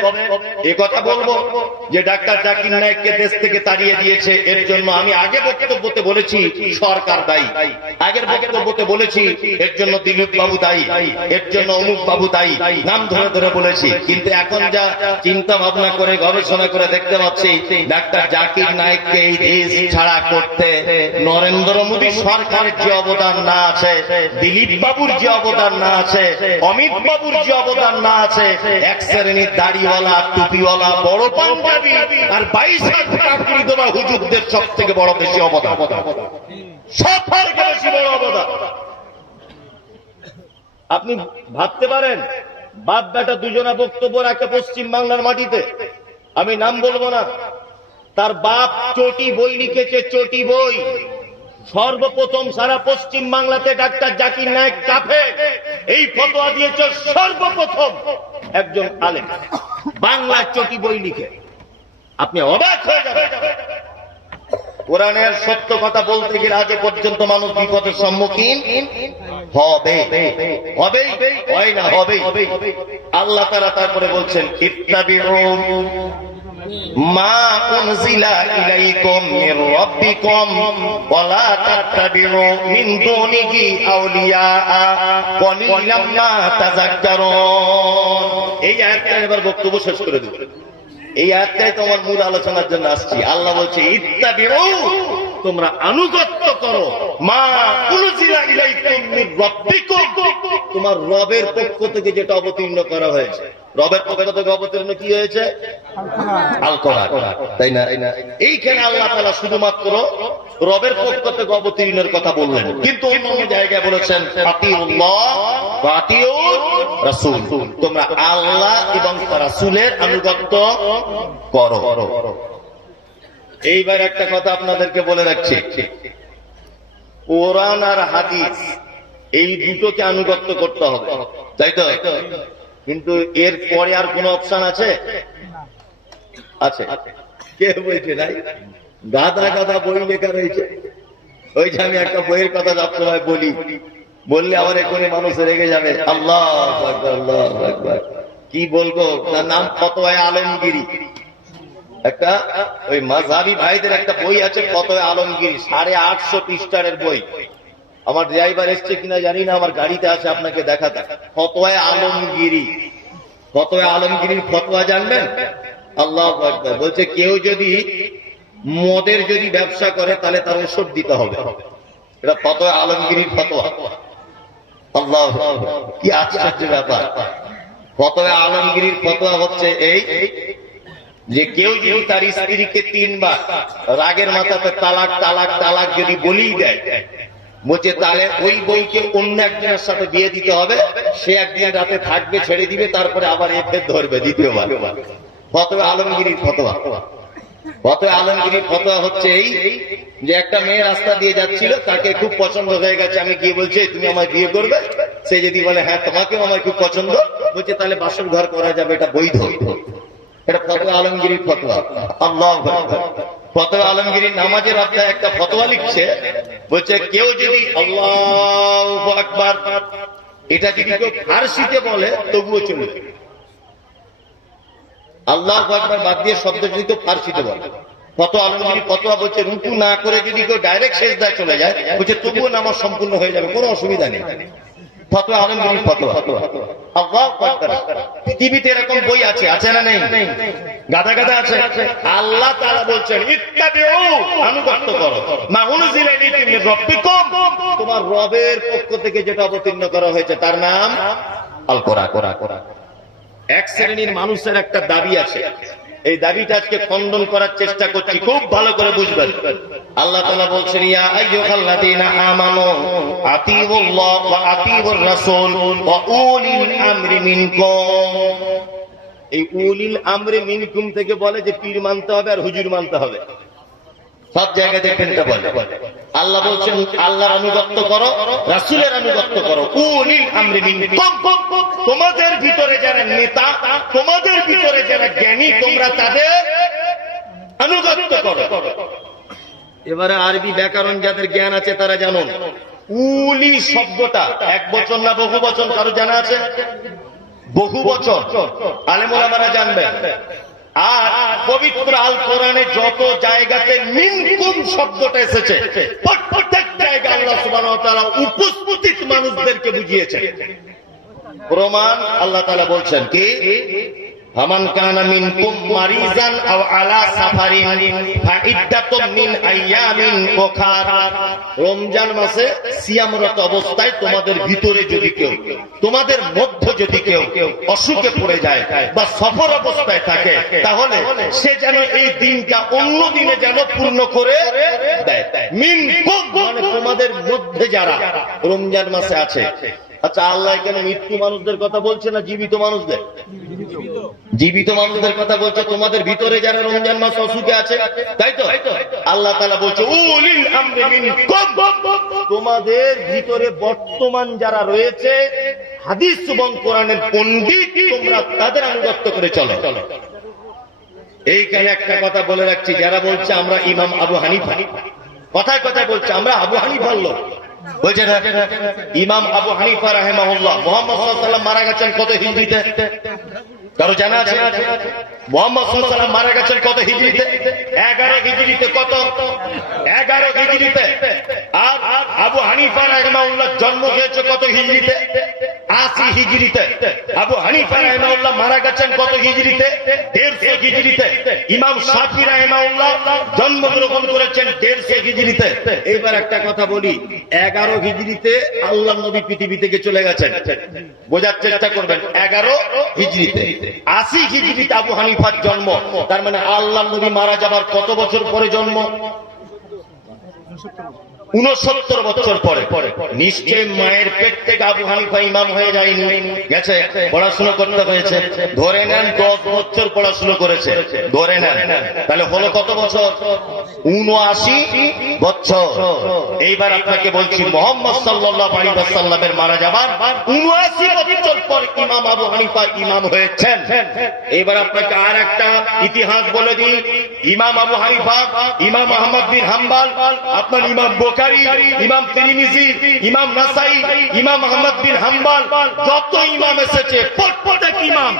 এ কথা বলবো যে ডাক্তার জাকির নায়েককে দেশ থেকে তাড়িয়ে দিয়েছে, এর জন্য আমি আগে বক্তব্যতে বলেছি সরকার দায়ী, আগের বক্তব্যতে বলেছি এর জন্য দিলীপ বাবু দায়ী, এর জন্য অমুক বাবু দায়ী, নাম ধরে ধরে বলেছি। কিন্তু এখন যা চিন্তা ভাবনা করে গবেষণা করে দেখতে পাচ্ছি, ডাক্তার জাকির নায়েককে এই দেশ ছাড়া করতে নরেন্দ্র মোদী সরকারের যে অবদান না আছে, দিলীপ বাবুর যে অবদান না আছে, অমিত বাবুর যে অবদান না আছে, এক শ্রেণীর দাড়িওয়ালা, টুপিওয়ালা, বড় পাঞ্জাবি আর 22 হাত চাকরি দেওয়া হুজুরদের সব থেকে বড় বেশি অবদান, সব থেকে বেশি বড় অবদান। আপনি ভাবতে পারেন, বাপ বেটা দুজনা বক্তব্য রাখে পশ্চিম বাংলার মাটিতে, আমি নাম বলবো না, তার বাপ চটি বই লিখেছে, চটি বই। সর্বপ্রথম সারা পশ্চিম বাংলাতে ডাক্তার জাকির নায়েক কাফের এই ফতোয়া দিয়েছে সর্বপ্রথম একজন আলেম, বাংলা চটি বই লিখে। আপনি অবাক হয়ে যাবেন। কোরআনের সত্য কথা বলতে গেলে আজ পর্যন্ত মানুষ বিপদের সম্মুখীন হবে, হয় না, হবে। আল্লাহ তাআলা তারপরে বলছেন ইত্তাবিউ মা উনজিলা ইলাইকুম মির রাব্বিকুম ওয়া লা তাত্তাবিউ মিন দুনিহি আউলিয়া ক্বালিলাম মা তাযাক্কারুন। এই আয়াতটা এবার বক্তব্য শেষ করে দেব। এই আয়াতটাই তোমার মূল আলোচনার জন্য আসছি। আল্লাহ বলছে ইত্তাবিউ, তোমরা আনুগত্য করো, মা উনজিলা ইলাইকুম মির রাব্বিকুম, তোমার রবের পক্ষ থেকে যেটা অবতীর্ণ করা হয়েছে। রবের পক্ষ থেকে অবতীর্ণ কি হয়েছে? আল কোরআন, তাই না? এইখানে আল্লাহ তাআলা শুধুমাত্র রবের পক্ষ থেকে অবতীর্ণের কথা বললেন, কিন্তু অন্য জায়গায় বলেছেন আতিউল্লাহ ওয়া আতিউর রাসূল, তোমরা আল্লাহ এবং রাসূলের আনুগত্য করো। এইবার একটা কথা আপনাদেরকে বলে রাখছি, কোরআন আর হাদিস এই দুটোকে আনুগত্য করতে হবে, তাই তো? কিন্তু এর পরে আর কোন অপশন আছে? আছে? কে বলছে নাই? গাদা গাদা বই লেখা রয়েছে। ওই যে আমি একটা বইয়ের কথা সবসময় বলি, বললে আবার এখনই মানুষ রেগে যাবে। আল্লাহু আকবার, আল্লাহু আকবার। কি বলবো, তার নাম ফতোয়া আলমগীরি। একটা ওই মাযহাবী ভাইদের একটা বই আছে ফতোয়া আলমগীরি, 850 পৃষ্ঠার বই। আমার ড্রাইভার এসছে কিনা জানি না, আমার গাড়িতে আছে, আপনাকে দেখাতে। ফতোয়া আলমগীরি, ফতোয়া আলমগীরির ফতোয়া জানবেন? আল্লাহু আকবার। বলছে কেউ যদি মদের যদি ব্যবসা করে তাহলে তার ওষুধ দিতে হবে। এটা ফতোয়া আলমগীরির ফতোয়া। আল্লাহু আকবার, কি আশ্চর্য ব্যাপার। ফতোয়া আলমগীরির ফতোয়া হচ্ছে এই যে কেউ যদি তার স্ত্রীকে 3 বার রাগের মাথাতে তালাক তালাক তালাক যদি বলেই দেয়, বলছে তাহলে ওই বউকে অন্য একজনের সাথে বিয়ে দিতে হবে, সে একদিন রাতে থাকবে, ছেড়ে দিবে, তারপরে আবার এফে ধরবে দ্বিতীয়বার। ফতোয়া আলমগীরির ফতোয়া। ফতোয়া আলমগীরির ফতোয়া হচ্ছে এই যে একটা মেয়ে রাস্তা দিয়ে যাচ্ছিল, তাকে খুব পছন্দ হয়ে গেছে, আমি গিয়ে বলছি তুমি আমায় বিয়ে করবে? সে যদি বলে হ্যাঁ তোমাকেও আমার খুব পছন্দ, বলছে তাহলে বাসর ঘর করা যাবে, এটা বৈধ। এটা ফতোয়া আলমগীরির ফতোয়া। আল্লাহু আকবার। ফতোয়া আলমগীরির নামাজের অধ্যায়ে একটা ফতোয়া লিখছে, বলছে কেউ যদি আল্লাহু আকবার এটা যদি কেউ ফারসিতে বলে তবুও চলবে। আল্লাহু আকবার বাদ দিয়ে শব্দ যদি কেউ ফারসিতে বলে, ফতোয়া আলমগীরি ফতোয়া বলছে রুকু না করে যদি কেউ ডাইরেক্ট সেজদায় চলে যায়, বলছে তবুও নামাজ সম্পূর্ণ হয়ে যাবে, কোনো অসুবিধা নেই। ফতোয়া আলমগীর ফতোয়া। আল্লাহু আকবার। পৃথিবীতে এরকম বই আছে, আছে না নেই? গাদা গাদা আছে। আল্লাহ তাআলা বলছেন ইত্তাবিউ, আনুগত্য করো, মা উনজিলা ইলাইকুম মির রাব্বিকুম, তোমার রবের পক্ষ থেকে যেটা অবতীর্ণ করা হয়েছে তার নাম আল কোরআন। এক শ্রেণীর মানুষের একটা দাবি আছে, এই দাবিটা আজকে খণ্ডন করার চেষ্টা করছি, খুব ভালো করে বুঝবেন। আল্লাহ তাআলা বলছেন ইয়া আইয়ুহাল্লাযীনা আমানু আতিউল্লাহ ওয়া আতিউর রাসূল ওয়া উলিল আমরি মিনকুম। এই উলিল আমরি মিনকুম থেকে বলে যে পীর মানতে হবে আর হুজুর মানতে হবে, সব জায়গায় দেখবেন এটা বলে। আল্লাহ বলছেন আল্লাহর আনুগত্য করো, রাসূলের আনুগত্য করো, উলিল আমরি মিনকুম, তোমাদের ভিতরে যারা নেতা, তোমাদের ভিতরে যারা জ্ঞানী, তোমরা তাদের আনুগত্য করো। এবারে আরবি ব্যাকরণ যাদের জ্ঞান আছে তারা জানুন, উলি শব্দটা এক বচন না বহু বচন, কারো জানা আছে? বহু বচন, আলেম ওলামারা জানবেন। আর পবিত্র আল কোরআনে যত জায়গাতে মিনকুম শব্দটা এসেছে, প্রত্যেক জায়গায় আল্লাহ সুবহানাহু ওয়া তাআলা উপস্থিত মানুষদেরকে বুঝিয়েছেন। প্রমাণ আল্লাহ তাআলা বলছেন কি, ফামান কানা মিনকুম মারিজান আও আলা সাফারিন ফাইদ্দাতুম মিন আইয়ামিন উখরা। রমজান মাসে সিয়ামরত অবস্থায় তোমাদের ভিতরে যদি কেউ, তোমাদের মধ্যে যদি কেউ অসুখে পড়ে যায় বা সফর অবস্থায় থাকে, তাহলে সে যেন এই দিনটা অন্য দিনে যেন পূর্ণ করে দেয়। মিনকুম মানে তোমাদের মধ্যে যারা রমজান মাসে আছে। আচ্ছা, আল্লাহ এখানে মৃত্যু মানুষদের কথা বলছে না জীবিত মানুষদের? জীবিত মানুষদের কথা বলছে, তোমাদের ভিতরে যারা রমজান মাস অসুখে আছে, তাই তো? আল্লাহ তাআলা বলছে উলিল আমরি মিনকুম, তোমাদের ভিতরে বর্তমান যারা রয়েছে হাদিস এবং কোরআনের পণ্ডিত, তোমরা তাদের আনুগত্য করে চলো। এইখানে একটা কথা বলে রাখছি, যারা বলছে আমরা ইমাম আবু হানিফা, কথায় কথায় বলছে আমরা আবু হানিফার লোক, বলছে না, ইমাম আবু হানিফা রাহিমাহুল্লাহ মুহাম্মদ সাল্লাল্লাহু আলাইহি ওয়াসাল্লাম মারা গেছেন কত হিজরিতে? কারো জানা আছে? মুহাম্মদ সাল্লাল্লাহু আলাইহি ওয়াসাল্লাম মারা গেছেন কত হিজরিতে? 11 হিজরিতে। কত? 11 হিজরিতে। আর আবু হানিফা রাহিমাহুল্লাহ জন্ম হয়েছে কত হিজরিতে? 80 হিজরিতে। আবু হানিফা রাহিমাহুল্লাহ মারা গেছেন কত হিজরিতে? 150 হিজরিতে। ইমাম শাফি রাহিমাহুল্লাহ জন্মগ্রহণ করেছেন 150 হিজরিতে। এবার একটা কথা বলি, 11 হিজরিতে আল্লাহর নবী পৃথিবী থেকে চলে গেছেন, বোঝার চেষ্টা করবেন। 11 হিজরিতে, 80 হিজরিতে আবু হানিফার জন্ম, তার মানে আল্লাহর নবী মারা যাবার কত বছর পরে জন্ম? 69 বছর পরে। নিশ্চয় মায়ের পেট থেকে আবু হানিফা ইমাম হয়ে যায়নি, গেছে, পড়াশোনা করতে হয়েছে। ধরে নেন 10 বছর পড়াশোনা করেছে, ধরে নেন, তাহলে হলো কত বছর? 79 বছর। এইবার আপনাকে বলছি মুহাম্মদ সাল্লাল্লাহু আলাইহি ওয়াসাল্লামের মারা যাবার 79 বছর পর ইমাম আবু হানিফা ইমাম হয়েছেন। এবার আপনাকে আর একটা ইতিহাস বলে দিই, ইমাম আবু হানিফা, ইমাম আহমদ বিন হাম্বল, আপনার ইমাম বুখারী, ইমাম তিরমিজি, ইমাম নাসাই, ইমাম আহমদ বিন হাম্বল, যত ইমাম এসেছে প্রত্যেক ইমাম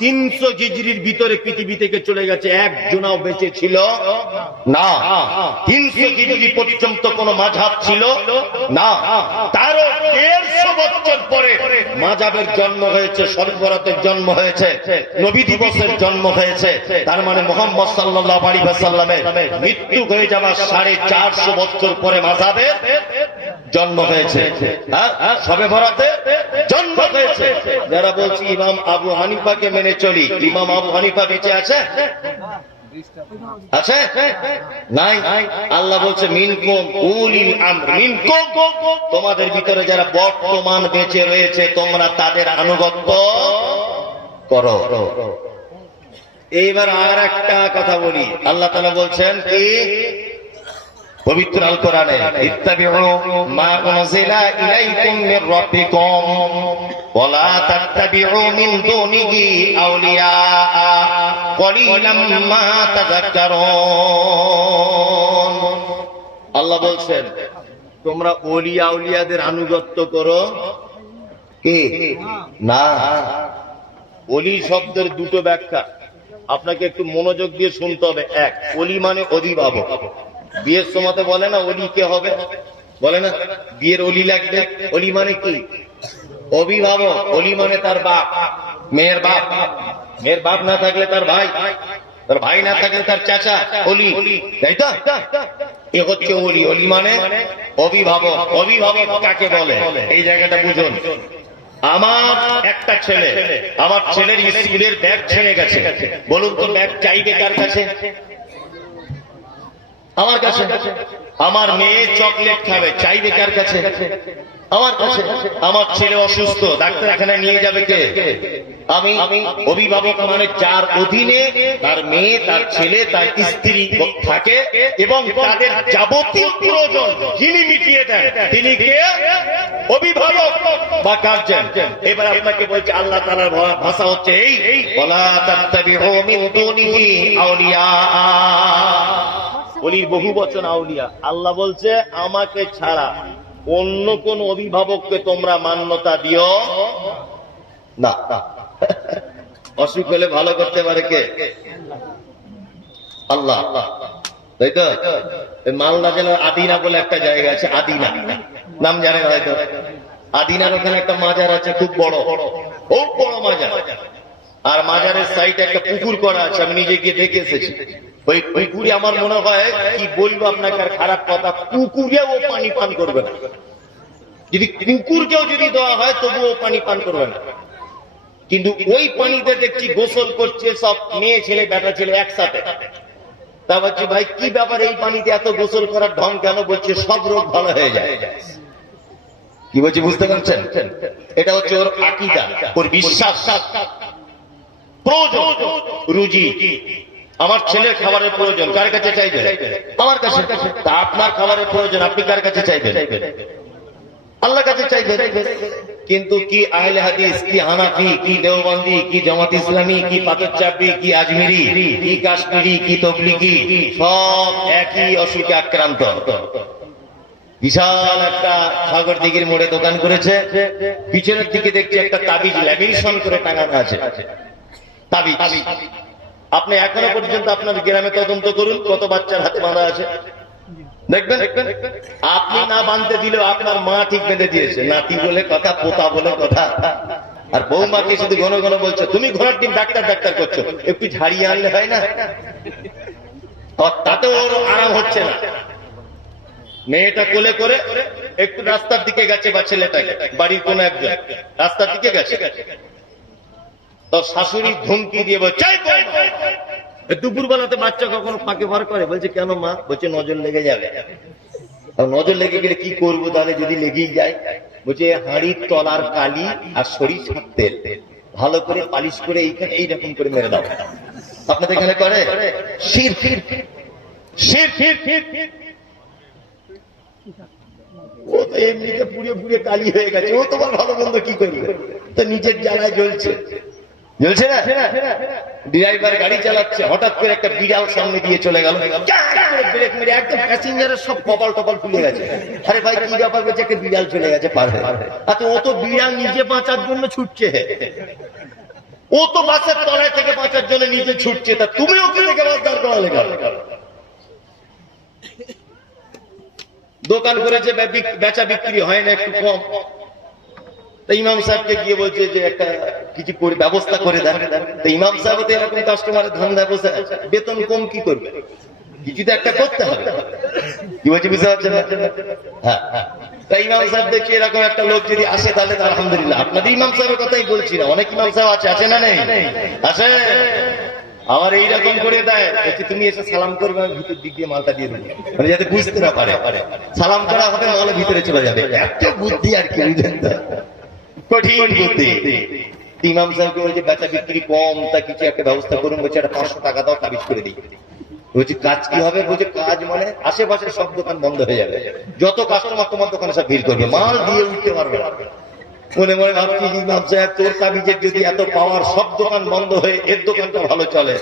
300 হিজরির ভিতরে পৃথিবী থেকে চলে গেছে, একজনও বেঁচে ছিল না। 300 হিজরি পর্যন্ত কোন মাযহাব ছিল না। তারও 150 বছর পরে মাযহাবের জন্ম হয়েছে, শরবরাতের জন্ম হয়েছে, নবী দিবসের জন্ম হয়েছে। তার মানে মুহাম্মদ সাল্লাল্লাহু আলাইহি ওয়াসাল্লামের মৃত্যু হয়ে যাওয়ার 450 বছর পরে মাযহাবের জন্ম হয়েছে, শবে বরাতে জন্ম হয়েছে। যারা বলছি ইমাম আবু হানিফাকে মেনে চলি, ইমাম আবু হানিফা বেঁচে আছে? আছে? নাই। আল্লাহ বলছে মিনকুম উলিল আমর মিনকুম, তোমাদের ভিতরে যারা বর্তমান বেঁচে রয়েছে তোমরা তাদের আনুগত্য করো। এইবার আর একটা কথা বলি, আল্লাহ তাআলা বলছেন কি পবিত্র আল কোরআনে, ইত্তাবিউ মা উনজিলা ইলাইকুম মির রাব্বিকুম ওয়া লা তাত্তাবিউ মিন দুনিহি আউলিয়া কলিলাম মা তাযাক্কারুন। আল্লাহ বলছেন তোমরা ওলি আউলিয়াদের আনুগত্য করো কি না। ওলি শব্দের দুটো ব্যাখ্যা, আপনাকে একটু মনোযোগ দিয়ে শুনতে হবে। এক, ওলি মানে অভিভাবক। বিয়ের সময়তে বলে না ওলি কে হবে, বলে না বিয়ের ওলি লাগবে। ওলি মানে কি? অভিভাবক, অলি মানে তার বাপ, মেয়ের বাপ, মেয়ের বাপ না থাকলে তার ভাই, তার ভাই না থাকলে তার চাচা, অলি, তাই তো? এ হচ্ছে অলি। অলি মানে অভিভাবক। অভিভাবক কাকে বলে এই জায়গাটা বুঝুন। আমার একটা ছেলে, আমার ছেলের স্কুলের ব্যাগ ছেড়ে গেছে, বলুন তো ব্যাগ চাইবে কার কাছে? আমার কাছে। আমার মেয়ে চকলেট খাবে, চাইবে কার কাছে? আমার কাছে। আমার ছেলে অসুস্থ, ডাক্তারখানায় নিয়ে যাবে কে? আমি। অভিভাবক মানে যার অধীনে তার মেয়ে, তার ছেলে, তার স্ত্রী থাকে এবং তাদের যাবতীয় প্রয়োজন যিনি মিটিয়ে দেন তিনি কে? অভিভাবক বা গার্জিয়ান। এবার আপনাকে বলছে আল্লাহ তাআলার ভাষা হচ্ছে এই, ওয়ালা তাত্তাবিউ মিন দুনিহি আউলিয়া। অলির বহু বচন আউলিয়া। আল্লাহ বলছে আমাকে ছাড়া অন্য কোন অভিভাবককে তোমরা মান্যতা দিও না। অসুখ হলে ভালো করতে পারে কে? আল্লাহ, তাই তো? মালদা জেলার আদিনা বলে একটা জায়গা আছে, আদিনা, নাম জানেন হয়তো। আদিনার ওখানে একটা মাজার আছে, খুব বড়, খুব বড় মাজার। আর মাজারের সাইডে একটা পুকুর করা আছে, আমি নিজে গিয়ে দেখে এসেছি। ওই পুকুরে আমার মনে হয়, কি বলবো আপনাকে আর খারাপ কথা, পুকুরে ও পানি পান করবে না। যদি কুকুরকেও যদি দেওয়া হয় তবুও পানি পান করবে না। কিন্তু ওই পানিতে দেখছি গোসল করছে সব মেয়ে ছেলে বেটা ছেলে একসাথে। তা বলছি ভাই কি ব্যাপার, এই পানিতে এত গোসল করার ঢং কেন? বলছে সব রোগ ভালো হয়ে যায়। কি বলছি বুঝতে পারছেন? এটা হচ্ছে ওর আকীদা, ওর বিশ্বাস, প্রয়োজন, রুজি। আমার ছেলের খাবারের প্রয়োজন, কার কাছে চাইবে? আমার কাছে। তা আপনার খাবারের প্রয়োজন, আপনি কার কাছে চাইবেন? আল্লাহর কাছে চাইবেন। কিন্তু কি আহলে হাদিস, কি হানাফি, কি দেওবন্দি, কি জামাত ইসলামী, কি পাথর চাপড়ি, কি আজমিরি, কি কাশ্মীরি, কি তবলিগি, সব একই অসুখে আক্রান্ত। বিশাল একটা সাগর দিঘির মোড়ে দোকান করেছে, পিছনের দিকে দেখছি একটা তাবিজ ল্যামিনেশন করে টাঙানো আছে। তাবিজ আপনি এখনো পর্যন্ত আপনার গ্রামে তদন্ত করুন কত বাচ্চার হাতে বাঁধা আছে, দেখবেন। আপনি না বাঁধতে দিলেও আপনার মা ঠিক বেঁধে দিয়েছে, নাতি বলে কথা, পোতা বলে কথা। আর বৌমাকে শুধু ঘন ঘন বলছো তুমি ঘোড়ার দিন ডাক্তার ডাক্তার করছো, একটু ঝাড়িয়ে আনলে হয় না? তাতে ওর আরাম হচ্ছে না। মেয়েটা কোলে করে একটু রাস্তার দিকে গেছে, বা ছেলেটাকে বাড়ির কোন একজন রাস্তার দিকে গেছে, তো শাশুড়ি ধমকি দিয়ে বলছে দুপুর বেলাতে বাচ্চা কখনো ফাঁকে ভর করে? বলছে কেন মা? বলছে নজর লেগে যাবে। নজর লেগে গেলে কি করবো তাহলে যদি লেগেই যায়? বলছে হাঁড়ির তলার কালি আর সরিষার তেল ভালো করে পালিশ করে এইখানে এইরকম করে মেরে দাও। আপনাদের এখানে করে? শির ফির শির ফির ফির ও তো এমনিতে পুড়ে পুড়ে কালি হয়ে গেছে, ও তোমার ভালো মন্দ কি করবে? তো নিজের জ্বালায় জ্বলছে, জ্বলছে না? ড্রাইভার গাড়ি চালাচ্ছে, হঠাৎ করে একটা বিড়াল সামনে দিয়ে চলে গেল, ব্রেক মেরে একদম প্যাসেঞ্জারের সব কপাল টপাল খুলে গেছে। আরে ভাই কি ব্যাপার? বলছে একটা বিড়াল চলে গেছে পার হয়ে। আচ্ছা ও তো বিড়াল নিজে বাঁচার জন্য ছুটছে, ও তো বাসের তলায় থেকে বাঁচার জন্য নিজে ছুটছে, তা তুমি ওকে থেকে বাঁচার করা লেগে দোকান করেছে, বেচা বিক্রি হয় না, একটু কম। ইমাম সাহেবকে গিয়ে বলছে যে একটা কিছু করে ব্যবস্থা করে দেন। তো ইমাম সাহেব তো এরকম কাস্টমারের ধান্দা বসে আছে, বেতন কম কি করবে? কিছু তো একটা করতে হবে। কি বলছে বুঝতে পারছেন? হ্যাঁ, তাই ইমাম সাহেব দেখছি এরকম একটা লোক যদি আসে তাহলে আলহামদুলিল্লাহ। আপনাদের ইমাম সাহেবের কথাই বলছি না, অনেক ইমাম সাহেব আছে, আছে না নেই? আছে। আমার এইরকম করে দেয়, তুমি এসে সালাম করবে, আমি ভিতর দিক দিয়ে মালটা দিয়ে দেবো, মানে যাতে বুঝতে না পারে। সালাম করা হবে, মাল ভিতরে চলে যাবে। এত বুদ্ধি আর কি, বুঝলেন তো? কঠিন বুদ্ধি। ইমাম সাহেবকে বলছে বেচা বিক্রি কম, তা কিছু একটা ব্যবস্থা করুন। বলছে একটা 500 টাকা দাও, তাবিজ করে দিই। বলছি কাজ কি হবে? বলছে কাজ মানে আশেপাশের সব দোকান বন্ধ হয়ে যাবে, যত কাস্টমার তোমার দোকানে সব ভিড় করবে, মাল দিয়ে উঠতে পারবে না। মনে মনে ভাবছি ইমাম সাহেব তোর তাবিজের যদি এত পাওয়ার, সব দোকান বন্ধ হয়ে এর দোকানটা ভালো চলে,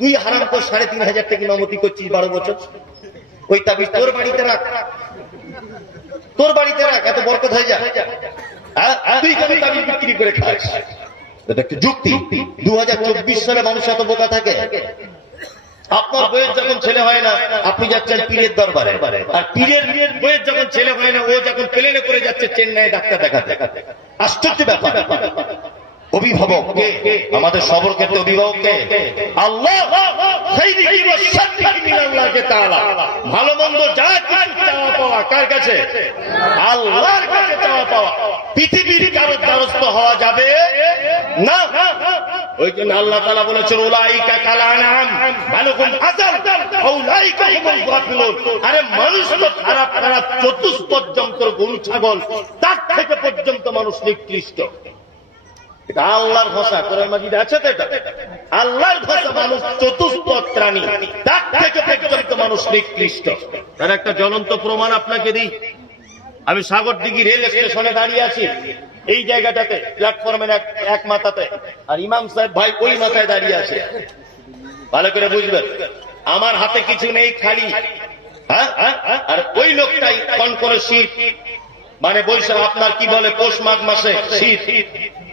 তুই হারাম করে 3,500 টাকা ইমামতি করছিস 12 বছর। ওই তাবিজ তোর বাড়িতে রাখ, তোর বাড়িতে রাখ, এত বরকত হয়ে যায়। তুই কেন তাবিজ বিক্রি করে খাস? এটা একটা যুক্তি। 2024 সালে মানুষ এত বোকা থাকে। আপনার বইয়ের যখন ছেলে হয় না, আপনি যাচ্ছেন পীরের দরবারে, আর পীরের বইয়ের যখন ছেলে হয় না, ও যখন প্লেনে করে যাচ্ছে চেন্নাই ডাক্তার দেখাতে, আশ্চর্য ব্যাপার। অভিভাবক কে? আমাদের সবার ক্ষেত্রে অভিভাবক কে? আল্লাহ। ভালো মন্দ যা চাওয়া পাওয়া কার কাছে? আল্লাহর কাছে চাওয়া পাওয়া। পৃথিবীর কারো দ্বারস্থ হওয়া যাবে না। ওই জন্য আল্লাহ তাআলা বলেছেন উলাইকা কাল আনআম বালহুম আযাল উলাইকা হুমুল গাফিলুন। আরে মানুষ তো খারাপ খারাপ চতুষ্পদ যন্ত্র গরু ছাগল তার থেকে পর্যন্ত মানুষ নিকৃষ্ট। এটা আল্লাহর ভাষা, কোরআন মাজিদে আছে তো এটা। আল্লাহর ভাষা মানুষ চতুষ্পদ প্রাণী, তার থেকে পর্যন্ত মানুষ নিকৃষ্ট। তার একটা জ্বলন্ত প্রমাণ আপনাকে দিই। আমি সাগরদিঘি রেল স্টেশনে দাঁড়িয়ে আছি, এই জায়গাটাতে প্ল্যাটফর্মের এক মাথাতে, আর ইমাম সাহেব ভাই ওই মাথায় দাঁড়িয়ে আছে। ভালো করে বুঝবেন, আমার হাতে কিছু নেই, খালি। আর ওই লোকটাই কনকনে শীত, মানে বৈশাখ আপনার কি বলে পৌষ মাঘ মাসে শীত,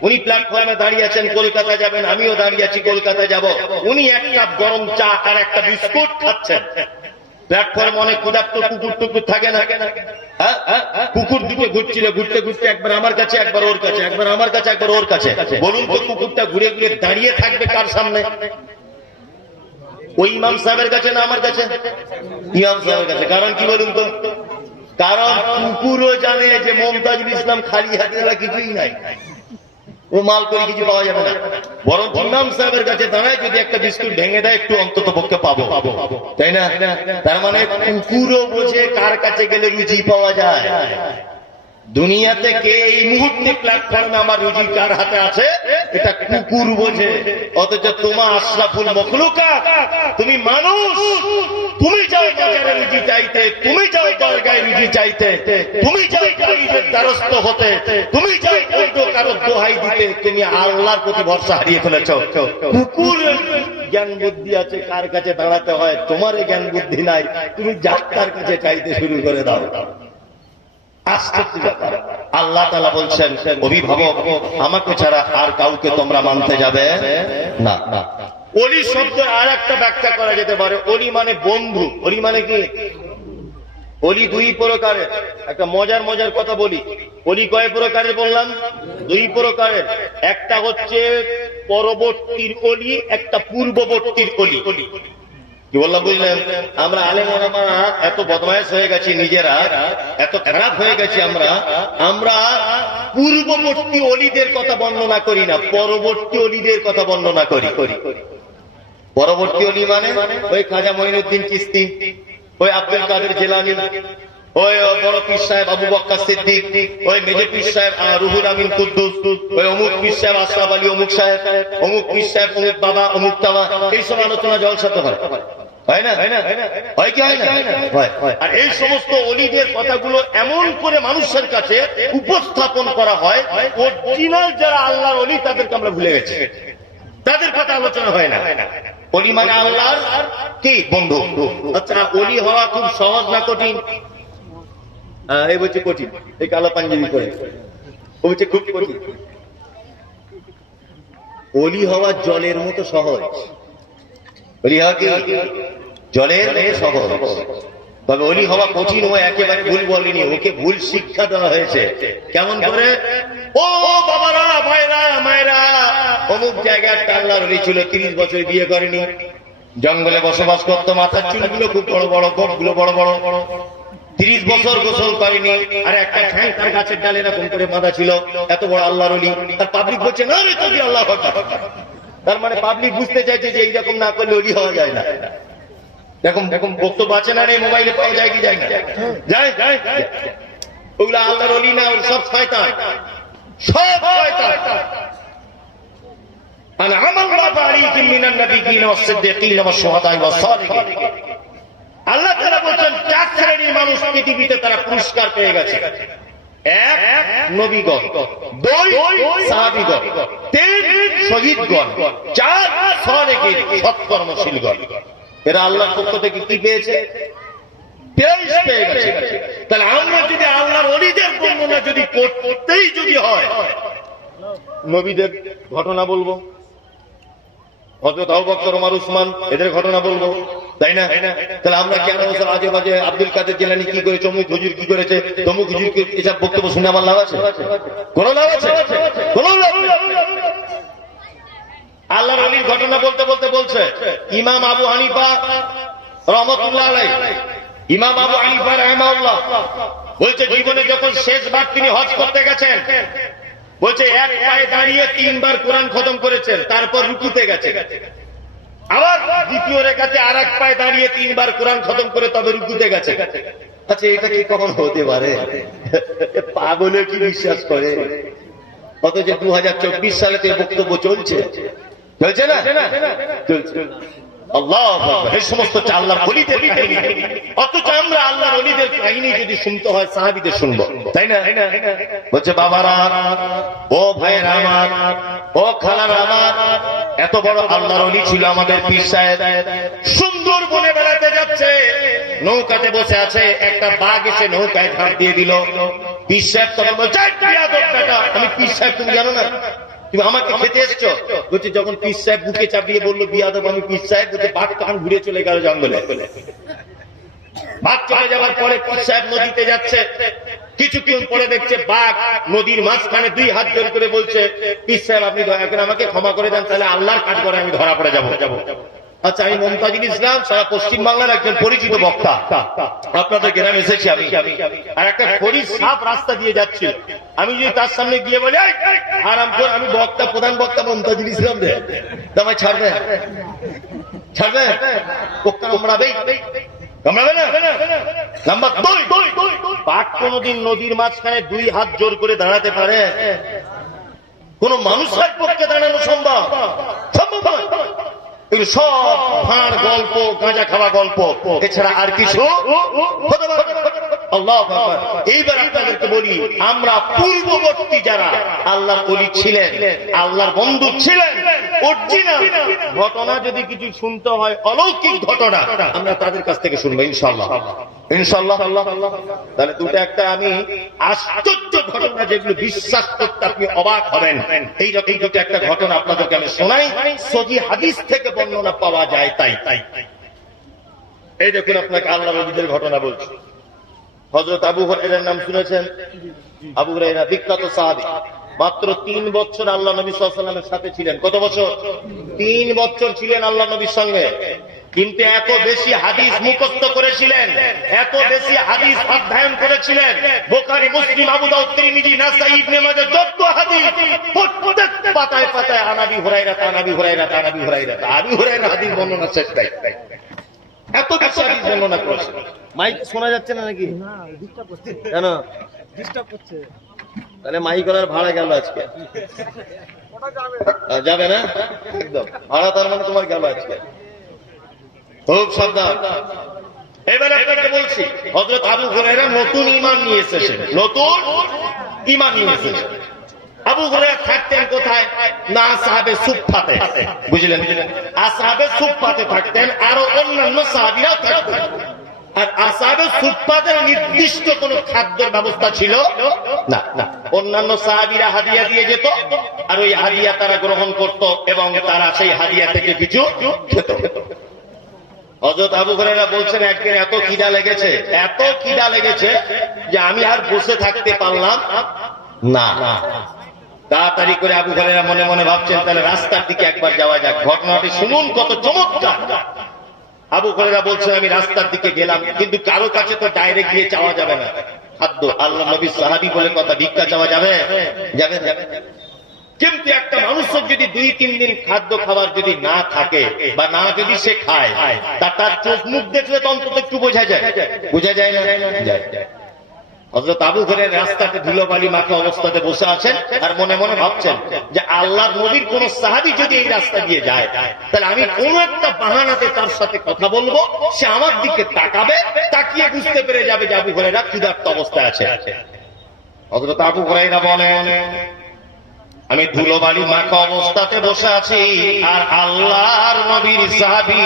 উনি প্ল্যাটফর্মে দাঁড়িয়ে আছেন, কলকাতা যাবেন, আমিও দাঁড়িয়ে আছি কলকাতা যাব। উনি এক কাপ গরম চা আর একটা বিস্কুট খাচ্ছেন। প্ল্যাটফর্ম অনেক ক্ষুধার্ত কুকুর টুকুর থাকে না? কুকুর দুটো ঘুরছিল, ঘুরতে ঘুরতে একবার আমার কাছে একবার ওর কাছে, একবার আমার কাছে একবার ওর কাছে। বলুন তো কুকুরটা ঘুরে ঘুরে দাঁড়িয়ে থাকবে কার সামনে? ওই ইমাম সাহেবের কাছে না আমার কাছে? ইমাম সাহেবের কাছে। কারণ কি বলুন তো? কারণ কুকুরও জানে যে মমতাজুল ইসলাম খালি হাতে কিছুই নাই, ও মাল করে কিছু পাওয়া যাবে না। বরং ইমাম সাহেবের কাছে দাঁড়ায়, যদি একটা বিস্কুট ভেঙে দেয় একটু অন্তত পক্ষে পাবো, তাই না? তার মানে কুকুরও বোঝে কার কাছে গেলে রুজি পাওয়া যায়। দুনিয়াতে কে এই মুহূর্তে প্ল্যাটফর্মে আমার রুজি কার হাতে আছে এটা কুকুর বোঝে। অথচ তোমার আশরাফুল মখলুকাত, তুমি মানুষ, তুমি যাও বাজারে রুজি চাইতে, তুমি যাও দরগায় রুজি চাইতে, তুমি যাও গরিবের দ্বারস্থ হতে, তুমি যাও অন্য কারো দোহাই দিতে, তুমি আল্লাহর প্রতি ভরসা হারিয়ে ফেলেছ। কুকুর জ্ঞান বুদ্ধি আছে কার কাছে দাঁড়াতে হয়, তোমার এই জ্ঞান বুদ্ধি নাই, তুমি যার তার কাছে চাইতে শুরু করে দাও। আল্লাহ তাআলা বলছেন অভিভাবক আমাকে ছাড়া আর কাউকে তোমরা মানতে যাবে না। অলি শব্দের আর একটা ব্যাখ্যা করা যেতে পারে, অলি মানে বন্ধু। অলি মানে কি? অলি দুই প্রকারের। একটা মজার মজার কথা বলি, অলি কয় প্রকারের বললাম? দুই প্রকারের। একটা হচ্ছে পরবর্তীর অলি, একটা পূর্ববর্তীর অলি। কি বললাম বুঝলেন? আমরা আলেম ওলামা এত বদমায়েশ হয়ে গেছি, নিজেরা এত খারাপ হয়ে গেছি, আমরা পূর্ববর্তী অলিদের কথা বর্ণনা করি না, পরবর্তী অলিদের কথা বর্ণনা করি। পরবর্তী অলি মানে ওই খাজা মঈনুদ্দিন চিশতি, ওই আব্দুল কাদের জিলানী, ওই বড় পীর সাহেব আবু বকর সিদ্দিক, ওই মেজর পীর সাহেব রুহুল আমিন কুদ্দুস, ওই অমুক পীর সাহেব আশরাফ আলী অমুক সাহেব, অমুক পীর সাহেব অমুক বাবা অমুক তাবা। এইসব আলোচনা জলসাতে হয়, হয় না? হয় কি হয় না? আর এই সমস্ত অলিদের কথাগুলো এমন করে মানুষের কাছে উপস্থাপন করা হয়, অরিজিনাল যারা আল্লাহর অলি তাদেরকে আমরা ভুলে গেছি, তাদের কথা আলোচনা হয় না। অলি মানে আল্লাহর কি বন্ধু। আচ্ছা, অলি হওয়া খুব সহজ না কঠিন? এই বলছে কঠিন, এই কালো পাঞ্জাবি করে ও বলছে খুব কঠিন। অলি হওয়া জলের মতো সহজ। অলি হওয়া কি জলের সহজ, তবে অলি হওয়া কঠিন। ও একেবারে ভুল বলেনি, ওকে ভুল শিক্ষা দেওয়া হয়েছে। কেমন করে? ও বাবারা ভাইরা মায়েরা, অমুক জায়গায় একটা আল্লাহর অলি ছিল, 30 বছর বিয়ে করেনি, জঙ্গলে বসবাস করতো, মাথার চুলগুলো খুব বড় বড়, গোপগুলো বড় বড়, 30 বছর গোসল করেনি, আর একটা খ্যাংকার গাছের ডালে এরকম করে বাঁধা ছিল, এত বড় আল্লাহর অলি। আর পাবলিক বলছে না রে তুমি আল্লাহ আকবার। তার মানে পাবলিক বুঝতে চাইছে যে এইরকম না করলে অলি হওয়া যায় না। এরকম বক্তব্য আছে না? মোবাইলে পাওয়া যায় কি যায় না? যায়। ওগুলো আল্লাহর অলি না, ওর সব শয়তান, সব শয়তান। আল্লাহ তাআলা বলেন 4 শ্রেণীর মানুষ পৃথিবীতে তারা পুরস্কার পেয়ে গেছে। 1 নবীগণ, 2 সাহাবীগণ, 3 শহীদগণ, 4 সালেহীন সৎকর্মশীলগণ। এরা আল্লাহর পক্ষ থেকে কি পেয়েছে? পেয়ে গেছে। তাহলে আমরা যদি আল্লাহর ওলিদের বর্ণনা যদি করতেই যদি হয়, নবীদের ঘটনা বলবো, হযরত আবু বকর, ওমর, উসমান, এদের ঘটনা বলবো, তাই না? তাহলে আমরা কেন আজে বাজে আব্দুল কাদের জিলানী কি করেছে, অমুক হুজুর কি করেছে, তমুক হুজুর এসব বক্তব্য শুনে আমার লাভ আছে? কোন লাভ আছে? কোন লাভ নেই। আল্লাহর ওলির ঘটনা বলতে বলতে বলছে ইমাম আবু হানিফা রহমাতুল্লাহ আলাইহি, ইমাম আবু হানিফা রাহিমাহুল্লাহ বলছে জীবনে যখন শেষবার তিনি হজ করতে গেছেন, বলছে এক পায়ে দাঁড়িয়ে 3 বার কোরআন খতম করেছেন, তারপর রুকুতে গেছে, আবার দ্বিতীয় রেখাতে আর এক পায়ে দাঁড়িয়ে 3 বার কোরআন খতম করে তবে রুকুতে গেছে। আচ্ছা এটা কি কখন হতে পারে? পাগলে কি বিশ্বাস করে? অথচ 2024 সালে তো বক্তব্য চলছে, চলছে না? চলছে। আল্লাহু আকবার। এই সমস্ত আল্লাহর ওলিদের কাহিনী, অথচ আমরা আল্লাহর ওলিদের কাহিনী যদি শুনতে হয় সাহাবীদের শুনবো, তাই না? বলছে বাবারা, ও ভাইয়েরা আমার, ও খালারা আমার, এত বড় আল্লাহর ওলি ছিল আমাদের পীর সাহেব। সুন্দর বনে বেড়াতে যাচ্ছে, নৌকাতে বসে আছে, একটা বাঘ এসে নৌকায় ঝাঁপ দিয়ে দিল। পীর সাহেব তখন বলছে আমি পীর সাহেব, তুমি জানো না তুমি আমাকে খেতে এসছো? বলছে যখন পীর সাহেব বুকে চাপিয়ে বললো বিয়াদব আমি পীর সাহেব, বলছে বাঘ তখন ঘুরে চলে গেল জঙ্গলে। বাঘ চলে যাওয়ার পরে পীর সাহেব নদীতে যাচ্ছে, কিছুক্ষণ পরে দেখছে বাঘ নদীর মাঝখানে 2 হাত জোর করে বলছে পীর সাহেব আপনি দয়া করে আমাকে ক্ষমা করে দেন, তাহলে আল্লাহর কাজ করে আমি ধরা পড়ে যাবো। আচ্ছা আমি মুমতাজুল ইসলাম, সারা পশ্চিম বাংলার একজন পরিচিত বক্তা, আপনাদের গ্রামে এসেছি আমি, আর একটা খড়ি সাপ রাস্তা দিয়ে যাচ্ছি, আমি যদি তার সামনে গিয়ে বলি আরাম করে আমি বক্তা, প্রধান বক্তা মুমতাজুল ইসলাম রে, তোমায় ছাড়বে? ছাড়বে? কামড়াবে? কামড়াবে না? নাম্বার 2, বাঘ কোনদিন নদীর মাঝখানে 2 হাত জোর করে দাঁড়াতে পারে? কোন মানুষের পক্ষে দাঁড়ানো সম্ভব? সম্ভব নয়। এগুলো সব ভাঁড় গল্প, গাঁজা খাওয়া গল্প, এছাড়া আর কিছু হতে পারে না। আল্লাহু আকবার। এইবার আপনাদেরকে বলি, আমরা পূর্ববর্তী যারা আল্লাহর ওলি ছিলেন, আল্লাহর বন্ধু ছিলেন, অরিজিনাল ঘটনা যদি কিছু শুনতে হয়, অলৌকিক ঘটনা, আমরা তাদের কাছ থেকে শুনবো ইনশাআল্লাহ। ইনশাআল্লাহ। তাহলে দুটো একটা আমি আশ্চর্য ঘটনা, যেগুলো বিশ্বাস করতে আপনি অবাক হবেন, এইরকম দুটো একটা ঘটনা আপনাদেরকে আমি শোনাই, সহিহ হাদিস থেকে বর্ণনা পাওয়া যায়। তাই এই দেখুন আপনাকে আল্লাহর ওলিদের ঘটনা বলছি। হযরত আবু হুরায়রার নাম শুনেছেন? আবু হুরায়রা বিখ্যাত সাহাবী, মাত্র 3 বছর আল্লাহ নবী সাল্লাল্লাহু আলাইহি ওয়াসাল্লামের সাথে ছিলেন। কত বছর? 3 বছর ছিলেন আল্লাহ নবীর সঙ্গে, কিন্তু এত বেশি হাদিস মুখস্থ করেছিলেন, এত বেশি হাদিস অধ্যয়ন করেছিলেন, বুখারী, মুসলিম, আবু দাউদ, তিরমিজি, নাসাই, ইবনে মাজাহ, যত হাদিস প্রত্যেক পাতায় পাতায় আনাবি হুরায়রা, আনাবি হুরায়রা, আনাবি হুরায়রা, আবু হুরায়রা হাদিস বর্ণনা শেষ নাই, এত বেশি হাদিস বর্ণনা করেছেন। মাইক শোনা যাচ্ছে না নাকি? না, ডিস্টার্ব হচ্ছে। কেন ডিস্টার্ব হচ্ছে? তাহলে মাইক করার ভাড়া গেল আজকে, যাবে না? একদম ভাড়া, তার মানে তোমার গেল আজকে, খুব সাবধান। এবার আপনাকে বলছি, হযরত আবু হুরায়রা নতুন ঈমান নিয়ে এসেছেন, নতুন ঈমান নিয়ে এসেছেন। আবু হুরায়রা থাকতেন কোথায়? না আসহাবে সুফফাতে, বুঝলেন? আসহাবে সুফফাতে থাকতেন, আরো অন্যান্য সাহাবীরাও থাকতেন। আর আসহাবে সুফফাদের নির্দিষ্ট কোন খাদ্যের ব্যবস্থা ছিল না। অন্যান্য সাহাবীরা হাদিয়া দিয়ে যেত, আর ওই হাদিয়া তারা গ্রহণ করত এবং তারা সেই হাদিয়া থেকে কিছু খেত। হযরত আবু হুরায়রা বলছেন একদিন এত খিদা লেগেছে, এত খিদা লেগেছে যে আমি আর বসে থাকতে পারলাম না। তাড়াতাড়ি করে আবু হুরায়রা মনে মনে ভাবছেন তাহলে রাস্তার দিকে একবার যাওয়া যাক। ঘটনাটি শুনুন কত চমৎকার। আবু হুরায়রা বলছেন আমি রাস্তার দিকে গেলাম, কিন্তু কারো কাছে তো ডাইরেক্ট গিয়ে চাওয়া যাবে না খাদ্য, আল্লাহ নবী সাহাবী বলে কথা, ভিক্ষা চাওয়া যাবে? যাবে। কিন্তু একটা মানুষের যদি 2-3 দিন খাদ্য খাবার যদি না থাকে বা না যদি সে খায়, তার চোখ মুখ দেখলে তো অন্তত একটু বোঝা যায়, বোঝা যায় না? যায়। হযরত আবু হুরায়রা রাস্তাতে ধুলোবালি মাখা অবস্থাতে বসে আছেন, আর মনে মনে ভাবছেন যে আল্লাহর নবীর কোন সাহাবী যদি এই রাস্তা দিয়ে যায়, তাহলে আমি কোন একটা বাহানাতে তার সাথে কথা বলবো, সে আমার দিকে তাকাবে, তাকিয়ে বুঝতে পেরে যাবে যে আবু হুরায়রা ক্ষুধার্ত অবস্থায় আছে। হযরত আবু হুরায়রা বলেন আমি ধুলোবালি মাখা অবস্থাতে বসে আছি, আর আল্লাহর নবীর সাহাবী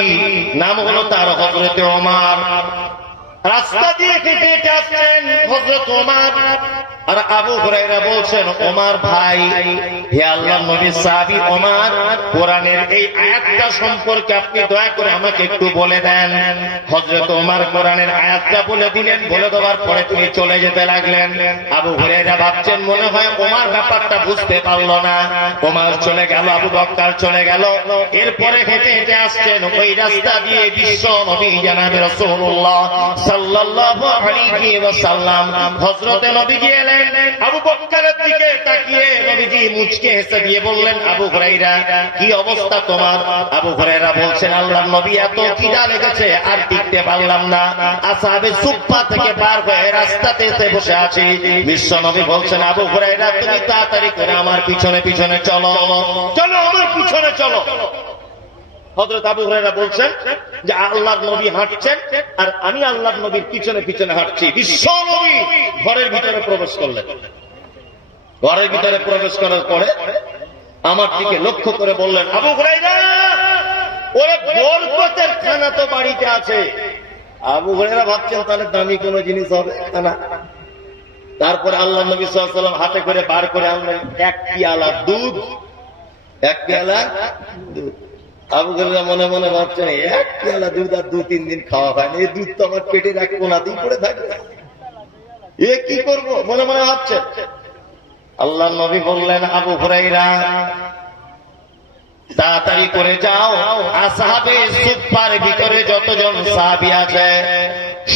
নাম হলো তার হযরতে ওমর, রাস্তা দিয়ে হেঁটে হেঁটে আসছেন। হযরত ওমর, আর আবু হুরায়রা বলছেন ওমর ভাই, হে আল্লাহর নবীর সাহাবী ওমর, কোরআনের এই আয়াতটা সম্পর্কে আপনি দয়া করে আমাকে একটু বলে দেন। হযরত ওমর কোরআনের আয়াতটা বলে দিলেন, বলে দেওয়ার পরে তিনি চলে যেতে লাগলেন। আবু হুরায়রা ভাবছেন মনে হয় ওমর ব্যাপারটা বুঝতে পারলো না। ওমর চলে গেল, আবু বকর চলে গেল। এরপরে হেঁটে হেঁটে আসছেন ওই রাস্তা দিয়ে বিশ্ব নবী জনাবে রাসূলুল্লাহ সাল্লাল্লাহু আলাইহি ওয়াসাল্লাম। হযরতে নবীজি এলেন, আবু বকরের দিকে তাকিয়ে নবীজি মুচকে হেসে দিয়ে বললেন, আবু হুরায়রা কি অবস্থা তোমার? আবু হুরায়রা বলছেন, আল্লাহর নবী এত খিদা লেগেছে আর টিকতে পারলাম না, আসহাবে সুফফা থেকে বার হয়ে রাস্তাতে এসে বসে আছি। বিশ্ব নবী বলছেন, আবু হুরায়রা তুমি তাড়াতাড়ি করে আমার পিছনে পিছনে চলো, চলো আমার পিছনে চলো। হযরত আবু হুরায়রা বলছেন যে আল্লাহর নবী হাঁটছেন আর আমি আল্লাহর নবীর পিছনে পিছনে হাঁটছি। বিশ্ব নবী ঘরের ভিতরে প্রবেশ করলেন। ঘরের ভিতরে প্রবেশ করার পরে আমার দিকে লক্ষ্য করে বললেন, আবু হুরায়রা ওরে বরকতের খানা তো বাড়িতে আছে। আবু হুরায়রা ভাবছেন তাহলে দামি কোনো জিনিস হবে খানা। তারপরে আল্লাহর নবী সাল্লাল্লাহু আলাইহি ওয়াসাল্লাম হাতে করে বার করে আনলেন এক পেয়ালা দুধ, এক পেয়ালা দুধ। আবু হুরায়রা মনে মনে ভাবছেন এক পেয়ালা দুধ আর 2-3 দিন খাওয়া হয়নি, এই দুধ তো আমার পেটের এক কোনাতেই পড়ে থাকবে, এ কি করব মনে মনে ভাবছেন। আল্লাহর নবী বললেন, আবু হুরায়রা তাড়াতাড়ি করে যাও, আসহাবে সুফফার ভিতরে যতজন সাহাবী আছে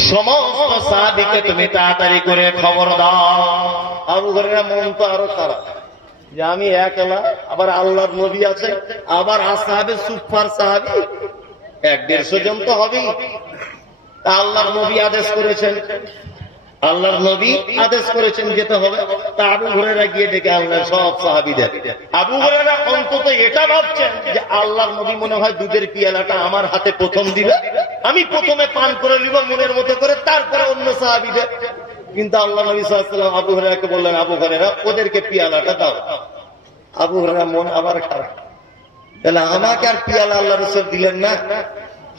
সমস্ত সাহাবীকে তুমি তাড়াতাড়ি করে খবর দাও। আবু হুরায়রা মন তো আরো খারাপ যে আমি একলা, আবার আল্লাহর নবী আছে, আবার আসহাবে সুফফার সাহাবী 100-150 জন তো হবেই। আল্লাহর নবী আদেশ করেছেন, আল্লাহর নবী আদেশ করেছেন যেতে হবে। তা আবু হুরায়রা গিয়ে ডেকে আনলেন সব সাহাবীদের। আবু হুরায়রা অন্তত এটা ভাবছেন যে আল্লাহর নবী মনে হয় দুধের পিয়ালাটা আমার হাতে প্রথম দিবে, আমি প্রথমে পান করে নিব মনের মতো করে, তারপরে অন্য সাহাবীদের। কিন্তু আল্লাহ নবী সাল্লাল্লাহু আলাইহি ওয়াসাল্লাম আবু হুরায়রাকে বললেন, আবু হুরায়রা ওদেরকে পিয়ালাটা দাও। আবু হুরায়রা মন আবার খারাপ, তাহলে আমাকে আর পিয়ালা আল্লাহ রাসূল দিলেন না।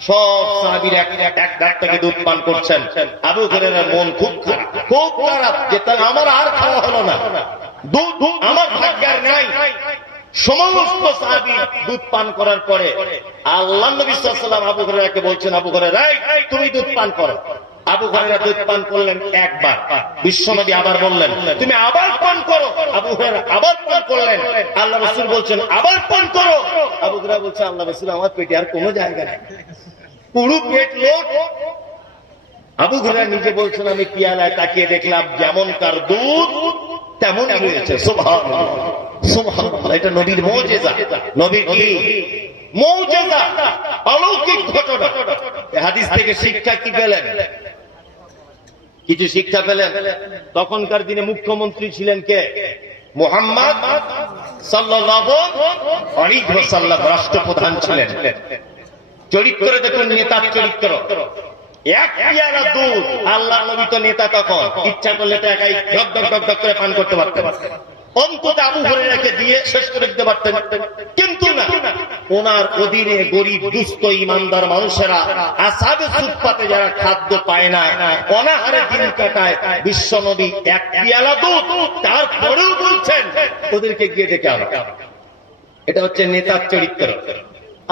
সব সাহাবীরা এক ডাক থেকে দুধ পান করছেন। আবু হুরায়রার মন খুব খারাপ, খুব খারাপ যে তাহলে আমার আর খাওয়া হলো না, দুধ আমার ভাগ্যের নাই। সমস্ত সাহাবী দুধ পান করার পরে আল্লাহর নবী সাল্লাল্লাহু আলাইহি ওয়াসাল্লাম আবু হুরায়রাকে বলছেন, আবু হুরায়রা তুমি দুধ পান করো। আবু হুরায়রা দুধ পান করলেন একবার। বিশ্বনবী আবার বললেন, তুমি আবার পান করো। আবু হুরায়রা আবার পান করলেন। আল্লাহ রাসূল বলছেন, আবার পান করো। আবু হুরায়রা বলছে, আল্লাহ রাসূল আমার পেটে আর কোনো জায়গা নেই, পুরো পেট লোট। আবু হুরায়রা নিজে বলছেন, আমি পিয়ালায় তাকিয়ে দেখলাম যেমনকার দুধ তেমনই হয়েছে। সুবহানাল্লাহ, সুবহানাল্লাহ। এটা নবীর মুজিজা, নবীর কি মুজিজা, অলৌকিক ঘটনা। এই হাদিস থেকে শিক্ষা কি পেলেন? কিছু শিক্ষা পেলেন। তখনকার দিনে মুখ্যমন্ত্রী ছিলেন কে? মুহাম্মদ সাল্লাল্লাহু আলাইহি ওয়াসাল্লাম রাষ্ট্রপ্রধান ছিলেন। চরিত্র দেখুন, নেতার চরিত্র। এক পেয়ালা দুধ, আল্লাহর নবী তো নেতা, তখন ইচ্ছা করলে তো একাই ঢক ঢক ঢক ঢক করে পান করতে পারতেন, অন্তত আবু হুরায়রাকে দিয়ে শেষ করে দিতে পারতেন। কিন্তু না, ওনার অধীনে গরিব দুস্থ ইমানদার মানুষেরা আসহাবে সুফফাতে যারা খাদ্য পায় না, অনাহারে দিন কাটায়, বিশ্ব নবী এক পেয়ালা দুধ তারপরেও বলছেন ওদেরকে গিয়ে ডেকে আনো। এটা হচ্ছে নেতার চরিত্র।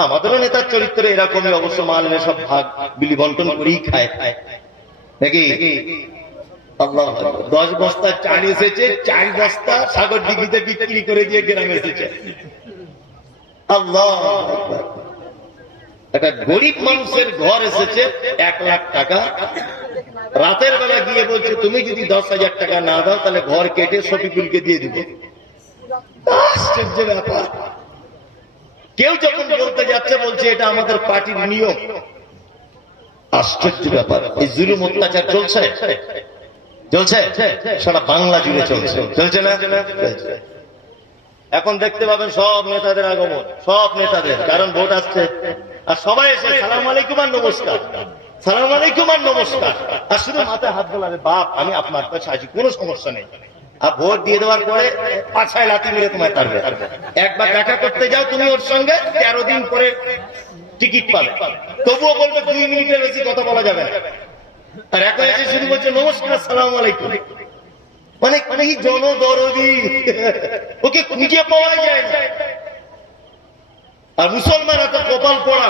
আমাদেরও নেতার চরিত্র এরকমই অবশ্য, মানলে সব ভাগ বিলি বন্টন করেই খায় নাকি। আল্লাহ, 10 বস্তা চাল এসেছে, 4 বস্তা সাগর দিঘিতে বিক্রি করে দিয়ে গ্রামে এসেছে। আল্লাহ, একটা গরিব মানুষের ঘর এসেছে 1 লাখ টাকা, রাতের বেলা গিয়ে বলছে তুমি যদি 10,000 টাকা না দাও তাহলে ঘর কেটে শফিকুলকে দিয়ে দিব। আশ্চর্য ব্যাপার। কেউ যখন বলতে যাচ্ছে বলছে এটা আমাদের পার্টির নিয়ম। আশ্চর্য ব্যাপার। এই জুলুম অত্যাচার চলছে, চলছে সারা বাংলা জুড়ে চলছে, চলছে না? এখন দেখতে পাবেন সব নেতাদের আগমন, সব নেতাদের, কারণ ভোট আসছে আর সবাই এসে সালাম আলাইকুম আর নমস্কার, সালাম আলাইকুম আর নমস্কার, আর শুধু মাথায় হাত বোলাবে, বাপ আমি আপনার কাছে আছি, কোনো সমস্যা নেই। আর ভোট দিয়ে দেওয়ার পরে পাছায় লাথি মেরে তোমায় পারবে। একবার দেখা করতে যাও তুমি ওর সঙ্গে, 13 দিন পরে টিকিট পাবে, তবুও বলবে 2 মিনিটের বেশি কথা বলা যাবে না। আর এখন এসে শুধু বলছে নমস্কার, আসসালামু আলাইকুম। মানে কি জনদরদি, ওকে খুঁজে পাওয়া যায় না। আর মুসলমান এত কপাল পড়া,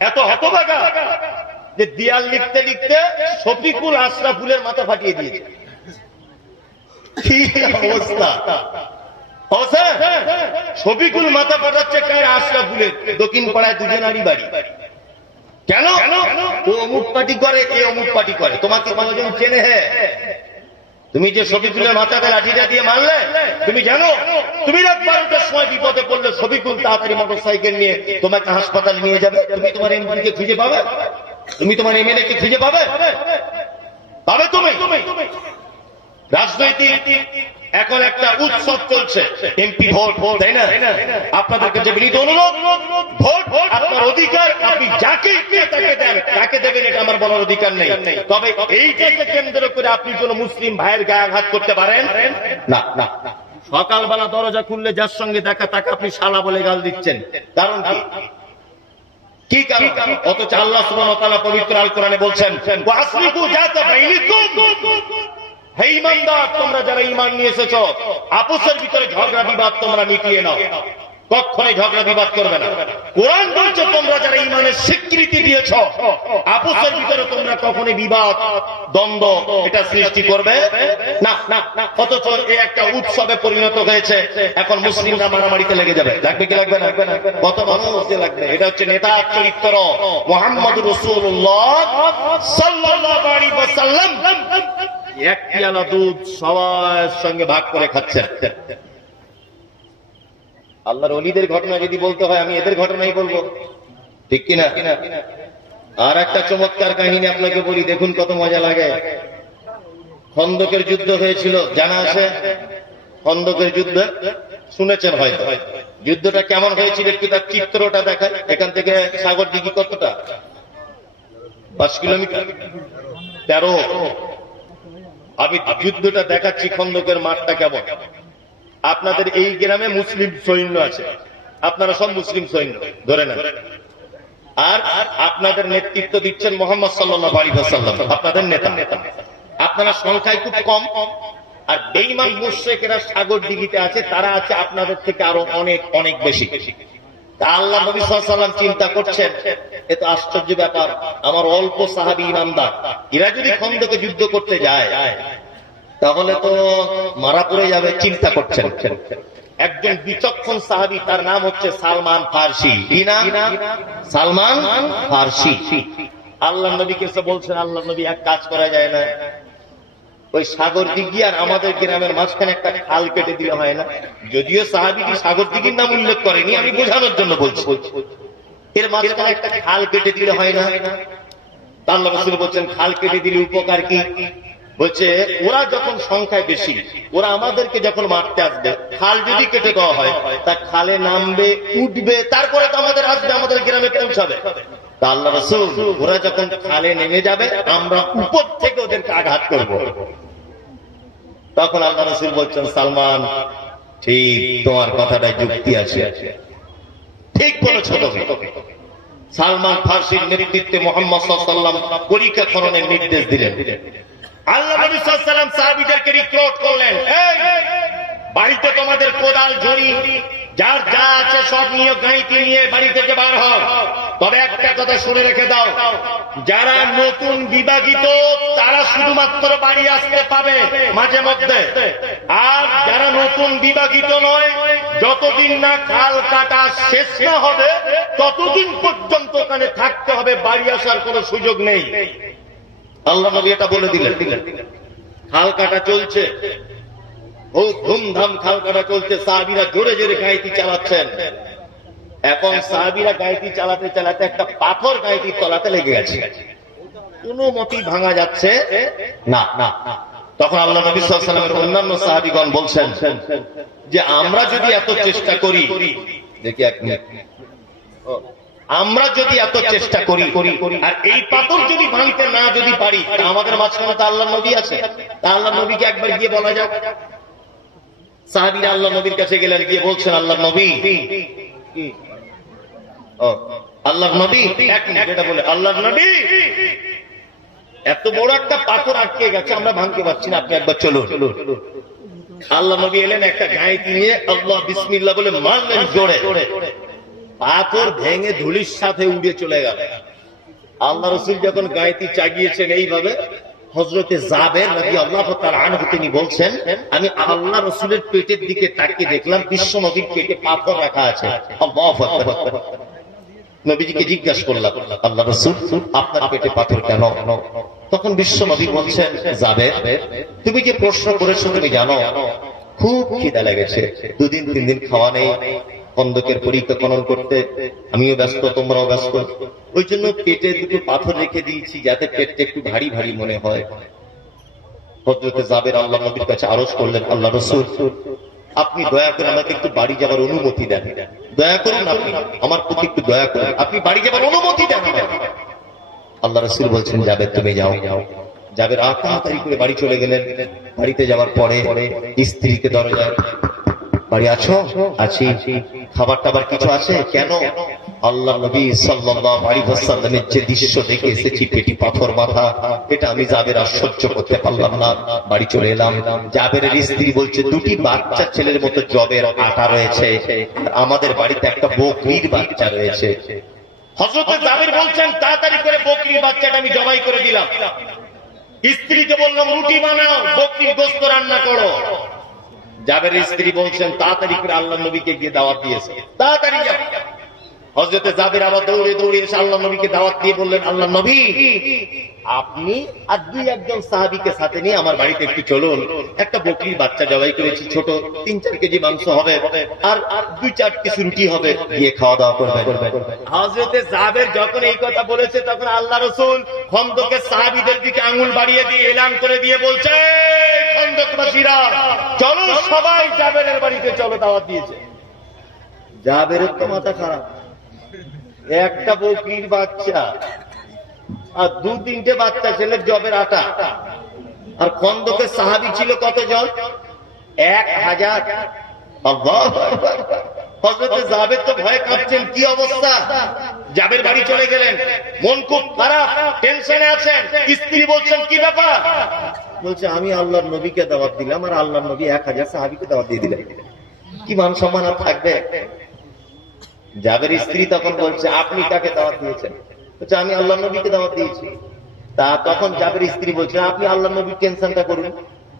এত হতভাগা যে দেয়াল লিখতে লিখতে শফিকুল আশরাফুলের মাথা ফাটিয়ে দিয়েছে। কি অবস্থা! শফিকুল মাথা ফাটাচ্ছে কার? আশরাফুলের। দক্ষিণ পাড়ায় দুজনারই বাড়ি। কেন? ও অমুক পার্টি করে, এ অমুক পার্টি করে। তোমাকে কতজন চেনে? হ্যাঁ, তুমি যে শফিকুলের মাথাতে লাঠিটা দিয়ে মারলে, তুমি জানো তুমি রাত 12টার সময় বিপদে পড়লে শফিকুল তাড়াতাড়ি মোটর সাইকেল নিয়ে তোমাকে হাসপাতালে নিয়ে যাবে। তুমি তোমার এমপি কে খুঁজে পাবে? তুমি তোমার এমএলএ কে খুঁজে পাবে? পাবে তুমি? রাজনৈতিক এখন একটা উৎসব চলছে, এমপি ভোট, তাই না? আপনাদের কাছে বিনীত অনুরোধ, ভোট আপনার অধিকার, আপনি যাকে ইচ্ছে তাকে দেন, তাকে দেবেন, এটা আমার বলার অধিকার নেই। তবে এইটাকে কেন্দ্র করে আপনি কোন মুসলিম ভাইয়ের গায়ে আঘাত করতে পারেন না। না, সকালবেলা দরজা খুললে যার সঙ্গে দেখা তাকে আপনি শালা বলে গাল দিচ্ছেন, কারণ কি কারণ? অথচ আল্লাহ সুবহানাহু ওয়া তাআলা পবিত্র আল কোরআনে বলছেন, ওয়াসলিহু যাতা বাইনিকুম, হে ঈমানদার, তোমরা যারা ঈমান নিয়ে এসেছো, আপসের ভিতরে ঝগড়া বিবাদ তোমরা মিটিয়ে নাও। কখনোই ঝগড়া বিবাদ করবে না। কোরআন বলছে তোমরা যারা ঈমানের স্বীকৃতি দিয়েছো, আপসের ভিতরে তোমরা কখনোই বিবাদ, দ্বন্দ্ব এটা সৃষ্টি করবে না। অথচ এই একটা উৎসবে পরিণত হয়েছে। এখন মুসলিমরা মারামারিতে লেগে যাবে। লাগবে কি লাগবে না? কত মানুষে লাগবে। এটা হচ্ছে নেতার চরিত্র। মুহাম্মদুর রাসূলুল্লাহ সাল্লাল্লাহু আলাইহি ওয়াসাল্লাম এক পিয়ালা দুধ সবার সঙ্গে ভাগ করে খাচ্ছেন। আল্লাহর ওলিদের ঘটনা যদি বলতে হয়, আমি এদের ঘটনাই বলবো, ঠিক কিনা? আর একটা চমৎকার কাহিনী আপনাকে বলি, দেখুন কত মজা লাগে। খন্দকের যুদ্ধ হয়েছিল, জানা আছে? খন্দকের যুদ্ধ শুনেছেন হয়তো। যুদ্ধটা কেমন হয়েছিল একটু তার চিত্রটা দেখায়। এখান থেকে সাগর দিঘি কতটা? 5 কিলোমিটার, 13। আমি যুদ্ধটা দেখাচ্ছি, খন্দকের মাঠটা কেমন। আপনাদের এই গ্রামে মুসলিম সৈন্য আছে, আপনারা সব মুসলিম সৈন্য ধরে নেন। আর আপনাদের নেতৃত্ব দিচ্ছেন মুহাম্মদ সাল্লাল্লাহু আলাইহি ওয়াসাল্লাম, আপনাদের নেতা। আপনারা সংখ্যায় খুব কম, আর বেঈমান মুশরিকরা সাগর দিঘিতে আছে, তারা আছে আপনাদের থেকে আরো অনেক অনেক বেশি। আল্লাহ নবী সাল্লাল্লাহু আলাইহি ওয়াসাল্লাম চিন্তা করছেন, এ তো আশ্চর্য ব্যাপার, আমার অল্প সাহাবী ইমানদার, এরা যদি খন্দকে যুদ্ধ করতে যায় তাহলে তো মারা পড়ে যাবে। চিন্তা করছেন। একজন বিচক্ষণ সাহাবী, তার নাম হচ্ছে সালমান ফারসি। কি নাম? সালমান ফারসি। আল্লাহ নবীকে এসে বলছেন, আল্লাহ নবী এক কাজ করা যায় না, ওই সাগর দিঘি আর আমাদের গ্রামের মাঝখানে একটা খাল কেটে দিলে হয় না? যদিও সাহাবীটি সাগর দিঘির নাম উল্লেখ করেনি, আমি বোঝানোর জন্য বলছি, এর মাঝখানে একটা খাল কেটে দিলে হয় না? আল্লাহ রাসূল বলছেন, খাল কেটে দিলে উপকার কি? বলছে, ওরা যখন সংখ্যায় বেশি, ওরা আমাদেরকে যখন মারতে আসবে, খাল যদি কেটে দেওয়া হয়, তা খালে নামবে, উঠবে, তারপরে তো আমাদের আসবে, আমাদের গ্রামে পৌঁছাবে। তা আল্লাহ রাসূল, ওরা যখন খালে নেমে যাবে, আমরা উপর থেকে ওদেরকে আঘাত করব। তখন আল্লাহ রাসূল বলছেন, সালমান, ঠিক তোমার কথাটাই যুক্তি আছে, ঠিক বলেছ তুমি। সালমান ফারসির নেতৃত্বে মুহাম্মদ সাল্লাল্লাহু আলাইহি ওয়াসাল্লাম পরীক্ষা খননের নির্দেশ দিলেন। আল্লাহ নবী সাল্লাল্লাহু আলাইহি ওয়াসাল্লাম সাহাবীদেরকে রিক্রুট করলেন, এই বাড়িতে তোমাদের কোদাল, ঝুড়ি, যার যা আছে সব নিয়ে, গাঁইতি নিয়ে বাড়ি থেকে বার হও। তবে একটা কথা শুনে রেখে দাও, যারা নতুন বিবাহিত তারা শুধুমাত্র বাড়ি আসতে পাবে মাঝে মধ্যে, আর যারা নতুন বিবাহিত নয়, যতদিন না খাল কাটা শেষ না হবে ততদিন পর্যন্ত ওখানে থাকতে হবে, বাড়ি আসার কোনো সুযোগ নেই। আল্লাহ নবী এটা বলে দিলেন। খাল কাটা চলছে, ও ধুমধাম খাল কাটা চলছে, সাহাবীরা জোরে জোরে গাঁইতি চালাচ্ছেন। এখন সাহাবীরা গাঁইতি চালাতে চালাতে একটা পাথর গাঁইতির তলাতে লেগে গেছে, কোনো মতেই ভাঙা যাচ্ছে না। তখন আল্লাহ নবী সাল্লাল্লাহু আলাইহি ওয়াসাল্লামের অন্যান্য সাহাবীগণ বলছেন যে, আমরা যদি এত চেষ্টা করি, দেখি এক মিনিট, আমরা যদি এত চেষ্টা করি আর এই পাথর যদি ভাঙতে না যদি পারি, আমাদের মাঝখানে তো আল্লাহ নবী আছে, তা আল্লাহ নবীকে একবার গিয়ে বলা যাক। সাহাবীরা আল্লাহ নবীর কাছে গেলেন, গিয়ে বলছেন, আল্লাহ নবী, আল্লাহ নবী, এক মিনিট, এটা বলে, আল্লাহ নবী, এত বড় একটা পাথর আটকে গেছে, আমরা ভাঙতে পারছি না, আপনি একবার চলুন। আল্লাহ নবী এলেন, একটা গাঁইতি নিয়ে আল্লাহ বিসমিল্লাহ বলে মারলেন জোরে, পাথর ভেঙে ধুলির সাথে উড়ে চলে গেল। আল্লাহ রাসূল যখন গাঁইতি চাগিয়েছেন এইভাবে, হযরতে জাবের রাদিয়াল্লাহু তাআলা আনহু তিনি বলছেন, আমি আল্লাহ রাসূলের পেটের দিকে তাকিয়ে দেখলাম বিশ্ব নবীর পেটে পাথর রাখা আছে। আল্লাহু আকবার। নবীজিকে জিজ্ঞাসা করলাম, আল্লাহ রাসূল আপনার পেটে পাথর কেন? তখন বিশ্ব নবী বলছেন, জাবের তুমি যে প্রশ্ন করেছো তুমি জানো খুব খিদা লেগেছে, 2 দিন 3 দিন খাওয়া নেই, খন্দকের পরীক্ষা খনন করতে আমিও ব্যস্ত, তোমরাও ব্যস্ত, ওই জন্য পেটে 2টো পাথর রেখে দিয়েছি যাতে পেটটা একটু ভারী ভারী মনে হয়। হযরতে জাবের আল্লাহ নবীর কাছে আরজ করলেন, আল্লাহ রাসূল আপনি দয়া করে আমাকে একটু বাড়ি যাবার অনুমতি দেন, দয়া করুন, আপনি আমার প্রতি একটু দয়া করুন, আপনি বাড়ি যাবার অনুমতি দেন। আল্লাহ রাসূল বলছেন, যাবে তুমি যাও। যাবে তাড়াতাড়ি করে বাড়ি চলে গেলেন। বাড়িতে যাওয়ার পরে স্ত্রীকে দরজায়, বাড়ি আছো? আছি। খাবার টাবার কিছু আছে? কেন? আল্লাহ নবী সাল্লাল্লাহু আলাইহি ওয়াসাল্লামের যে দৃশ্য দেখে এসেছি, পেটি পাথর মাথা, এটা আমি জাবের আর সহ্য করতে পারলাম না, বাড়ি চলে এলাম। জাবেরের স্ত্রী বলছে, 2টি বাচ্চা ছেলের মতো জবের আটা রয়েছে, আমাদের বাড়িতে একটা বকরির বাচ্চা রয়েছে। হযরতে জাবের বলছেন, তাড়াতাড়ি করে বকরির বাচ্চাটা আমি জবাই করে দিলাম। স্ত্রীকে বললাম, রুটি বানাও, বকরির গোশত রান্না করো। জাবেরের স্ত্রী বলছেন, তাড়াতাড়ি করে আল্লাহ নবীকে গিয়ে দাওয়াত দিয়েছে, তাড়াতাড়ি যাও। হযরতে জাবের আবার দৌড়ে দৌড়ে এসে আল্লাহ নবীকে দাওয়াত দিয়ে বললেন, আল্লাহ নবী আপনি আর 2-1 সাহাবীকে সাথে নিয়ে আমার বাড়িতে একটু চলুন, একটা বকরির বাচ্চা জবাই করেছি, ছোট 3-4 কেজি মাংস হবে, আর 2-4 পিস রুটি হবে, গিয়ে খাওয়া দাওয়া করবে। হযরতে জাবের যখন এই কথা বলেছে, তখন আল্লাহ রাসূল খন্দকের সাহাবীদের দিকে আঙ্গুল বাড়িয়ে দিয়ে এলান করে দিয়ে বলছে, খন্দকবাসীরা চলো সবাই জাবেরের বাড়িতে চলো, দাওয়াত দিয়েছে। জাবেরের তো মাথা খারাপ, একটা বকরির বাচ্চা আর 2-3টে বাচ্চা ছেলের জবের আটা, আর খন্দকের সাহাবী ছিল কতজন? 1000। আল্লাহু আকবার। হযরতে জাবের তো ভয়ে কাঁপছেন, কি অবস্থা। জাবের বাড়ি চলে গেলেন, মন খুব খারাপ, টেনশনে আছেন। স্ত্রী বলছেন, কি ব্যাপার? বলছে, আমি আল্লাহর নবীকে দাওয়াত দিলাম, আর আল্লাহর নবী 1000 সাহাবীকে দাওয়াত দিয়ে দিলেন, কি মান সম্মান আর থাকবে? জাবের স্ত্রী তখন বলছে, আপনি কাকে দাওয়াত দিয়েছেন? বলছে, আমি আল্লাহর নবীকে দাওয়াত দিয়েছি। তা তখন জাবের স্ত্রী বলছে, আপনি আল্লাহর নবীর টেনশনটা করুন,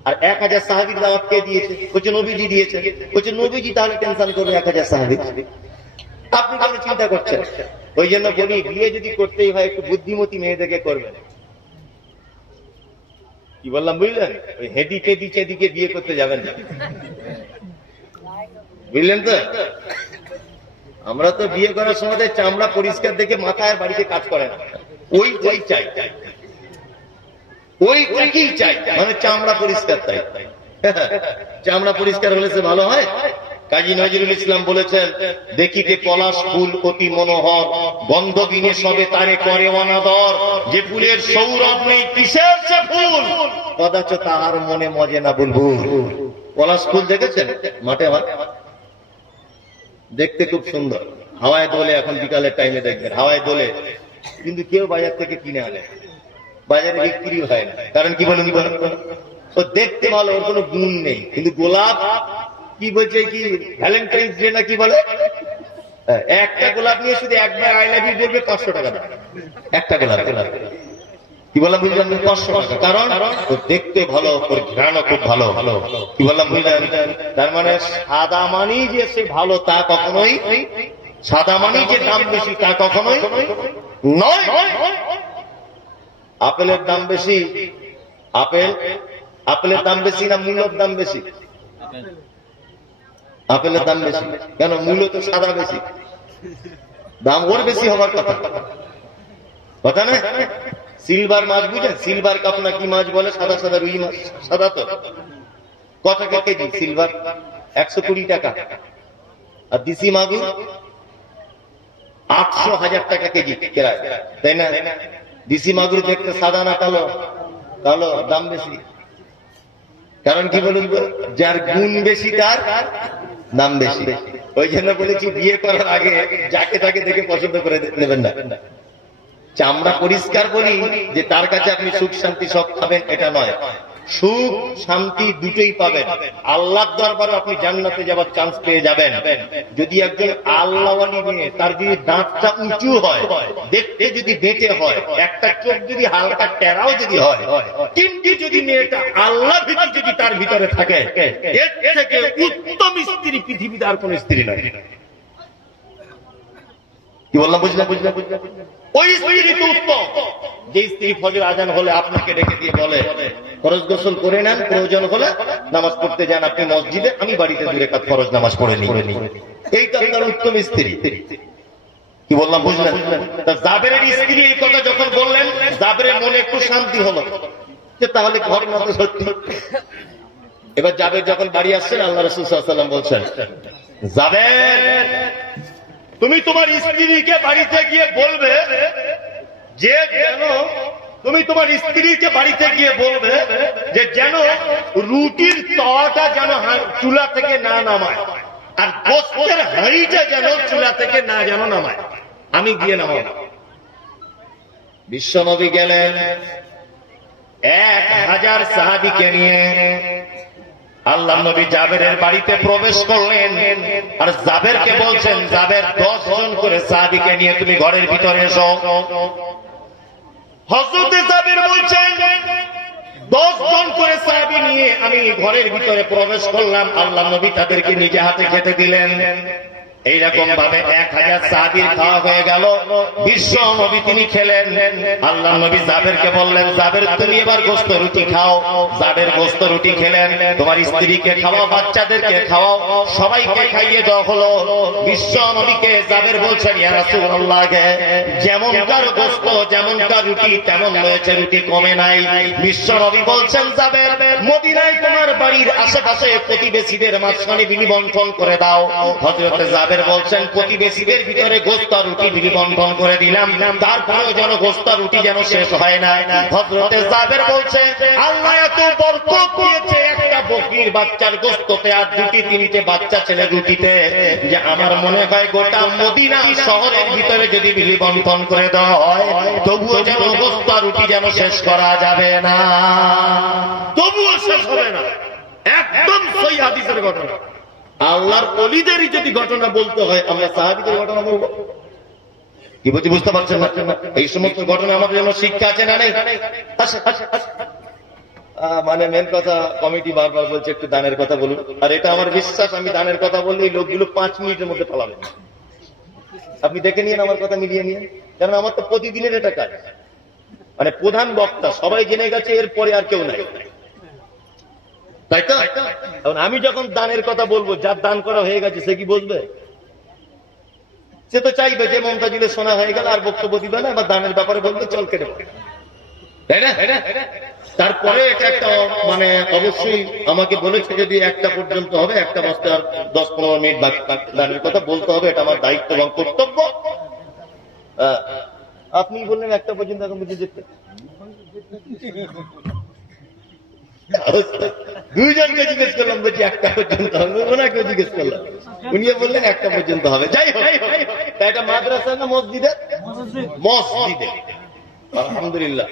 আর 1000 সাহাবীর দাওয়াত কে দিয়েছে? বলছে, নবীজি দিয়েছে। বলছে, নবীজি তাহলে টেনশন করবে 1000 সাহাবী, আপনি কেন চিন্তা করছেন? ওই জন্য বলি, বিয়ে যদি করতেই হয় একটু বুদ্ধিমতী মেয়ে দেখে করবেন। কি বললাম বুঝলেন? ওই হেডি টেডি চেদিকে বিয়ে করতে যাবেন না, বুঝলেন তো? আমরা তো বিয়ে করার সময় চামড়া পরিষ্কার দেখে মাথায় বাড়িতে কাজ করে না, ওই চাই, ওই কি চাই, মানে চামড়া পরিষ্কার চাই। চামড়া পরিষ্কার হলে সে ভালো হয়। কাজী নজরুল ইসলাম বলেছেন, দেখিতে পলাশ ফুল অতি মনোহর, গন্ধ বিনে সবে তারে করে অনাদর, যে ফুলের সৌরভ নেই কিসের সে ফুল, কদাচ তাহার মনে মজে না বুলবুল। পলাশ ফুল দেখেছেন মাঠে? দেখতে খুব সুন্দর, হাওয়ায় দোলে, এখন বিকালের টাইমে দেখবেন হাওয়ায় দোলে, কিন্তু কেউ বাজার থেকে কিনে আনে, বাজারে বিক্রি হয় না। কারণ কি বলুন, ও দেখতে ভালো, ওর কোনো গুণ নেই। কিন্তু গোলাপ কি বলছে, কি ভ্যালেন্টাইন্স ডে না কি বলে, একটা গোলাপ নিয়ে শুধু একবার আই লাভ ইউ বলবে 500 টাকা, একটা গোলাপ। কি বললাম বুঝলাম? 500 টাকা। কারণ ও দেখতে ভালো, ওর ঘ্রাণও খুব ভালো। কি বললাম বুঝলেন? তার মানে সাদা মানি যে সে ভালো তা কখনোই, সাদা মানি যে দাম বেশি তা কখনোই নয়। আপেলের দাম বেশি, আপেলের দাম বেশি না মূলর দাম বেশি? আপেলের দাম বেশি। কেন? মূল তো সাদা বেশি, দাম ওর বেশি হবার কথা না। সিলভার মাছ বুঝেন? সিলভার কাপ না কি মাছ বলে, সাদা সাদা রুই মাছ, সাদা তো। কত টাকা কেজি সিলভার? 120 টাকা। আর দেশি মাগুর 800,000 টাকা কেজি কেরায়, তাই না? দেশি মাগুর দেখতে সাদা না কালো? কালো, দাম বেশি। কারণ কি বলুন, যার গুণ বেশি তার দাম বেশি। ওই জন্য বলেছি, বিয়ে করার আগে যাকে তাকে দেখে পছন্দ করে নেবেন না। চামড়া পরিষ্কার বলি যে তার কাছে আপনি সুখ শান্তি সব পাবেন, এটা নয়। সুখ শান্তি দুটোই পাবেন। আল্লাহর দরবারে আপনি জান্নাতে যাবার চান্স পেয়ে যাবেন যদি একজন আল্লাহওয়ালি মেয়ে, তার যদি দাঁতটা উঁচু হয়, দেখতে যদি বেঁটে হয়, একটা চোখ যদি হালকা টেরাও যদি হয়, কিন্তু যদি মেয়েটা আল্লাহ ভীতি যদি তার ভিতরে থাকে, এর থেকে উত্তম স্ত্রী পৃথিবীতে আর কোন স্ত্রী নয়। কি বললাম? বুঝলাম? ওই স্ত্রী তো উত্তম যে স্ত্রী ফজর আজান হলে আপনাকে ডেকে দিয়ে বলে ফরজ গোসল করে নেন, প্রয়োজন হলে নামাজ পড়তে যান আপনি মসজিদে, আমি বাড়িতে 2 রাকাত ফরজ নামাজ পড়ে নিই। এই তো আপনার উত্তম স্ত্রী। কি বললাম? বুঝলেন? জাবেরের স্ত্রী এই কথা যখন বললেন, জাবেরের মনে একটু শান্তি হলো যে তাহলে ঘটনা তো সত্যি। এবার জাবের যখন বাড়ি আসছেন, আল্লাহ রাসূল সাল্লাল্লাহু আলাইহি ওয়াসাল্লাম বলছেন, জাবের তুমি তোমার স্ত্রীকে বাড়িতে গিয়ে বলবে যে যেন তুমি তোমার স্ত্রীকে বাড়িতে গিয়ে বলবে যে যেন রুটির তাওয়াটা যেন চুলা থেকে না নামায়, আর গোশতের হাঁড়িটা যেন চুলা থেকে না যেন নামায়, আমি গিয়ে নামাবো। বিশ্বনবী গেলেন 1000 সাহাবীকে নিয়ে। আল্লাহ নবী জাবেরের বাড়িতে প্রবেশ করলেন, আর জাবেরকে বলছেন, জাবের 10 জন করে সাহাবীকে নিয়ে তুমি ঘরের ভিতরে এসো। হযরতে জাবের বলছেন 10 জন করে সাহাবী নিয়ে আমি ঘরের ভিতরে প্রবেশ করলাম। আল্লাহ নবী তাদেরকে নিজে হাতে খেতে দিলেন। এইরকম ভাবে 1000 সাহাবীর খাওয়া হয়ে গেল। বিশ্ব নবী তিনি খেলেন। আল্লাহ নবী জাবেরকে বললেন, জাবের তুমি এবার গোশত রুটি খাও। জাবের গোশত রুটি খেলেন। তোমার স্ত্রীকে খাওয়াও, বাচ্চাদেরকে খাওয়াও, সবাইকে খাইয়ে দেওয়া হলো। বিশ্ব নবীকে জাবের বলছেন, ইয়া রাসূলুল্লাহ, যেমনকার গোশত যেমনকার রুটি তেমন হয়েছে, রুটি কমে নাই। বিশ্ব নবী বলছেন, জাবের মদিনায় তোমার বাড়ির আশেপাশে প্রতিবেশীদের মাঝখানে বিলি বন্টন করে দাও। হযরতে জাবের বলছেন, প্রতিবেশীদের ভিতরে গোশত রুটি বিলি বন্টন করে দিলাম, তারপরেও যেন গোশত রুটি যেন শেষ হয় না। হযরতে জাবের বলছে, আল্লাহ এত বরকত দিয়েছে একটা বকরির বাচ্চার গোশততে আর 2-3টে বাচ্চা ছেলে রুটিতে, যে আমার মনে হয় গোটা মদিনা শহরের ভিতরে যদি বিলি বন্টন করে দেওয়া হয়, তবুও যেন গোশত রুটি যেন শেষ করা যাবে না, তবুও শেষ হবে না। একদম সহিহ হাদিসের ঘটনা। আল্লাহর ওলিদেরই যদি ঘটনা বলতে হয়, আমরা সাহাবীদের ঘটনা বলবো? কি বলছি বুঝতে পারছেন না? এই সমস্ত ঘটনা আমাদের জন্য শিক্ষা আছে না নেই? মানে মেন কথা, কমিটি বারবার বলছে একটু দানের কথা বলুন, আর এটা আমার বিশ্বাস, আমি দানের কথা বললে এই লোকগুলো 5 মিনিটের মধ্যে পালাবে। আপনি দেখে নিন, আমার কথা মিলিয়ে নিন, কারণ আমার তো প্রতিদিনের এটা কাজ। মানে প্রধান বক্তা সবাই জেনে গেছে, এরপরে আর কেউ নাই, তাই তো? এখন আমি যখন দানের কথা বলবো, যার দান করা হয়ে গেছে সে কি বলবে? সে তো চাইবে যে মমতাজুলের শোনা হয়ে গেল, আর বক্তব্য দিবে না, বা দানের ব্যাপারে বলবে চল কেটে পড়ে, তাই না? তারপরে এটা একটা মানে অবশ্যই আমাকে বলেছে যদি 1টা পর্যন্ত হবে, 1টা বাজতে আর 10-15 মিনিট বাকি, দানের কথা বলতে হবে, এটা আমার দায়িত্ব এবং কর্তব্য। আপনি বললেন 1টা পর্যন্ত, এখন বুঝে যেতে 2জনকে জিজ্ঞেস করলাম, বলছি 1টা পর্যন্ত হবে, ওনাকে জিজ্ঞেস করলাম, উনিও বললেন 1টা পর্যন্ত হবে। যাই হোক, এটা মাদ্রাসা না মসজিদে? মসজিদে। আলহামদুলিল্লাহ,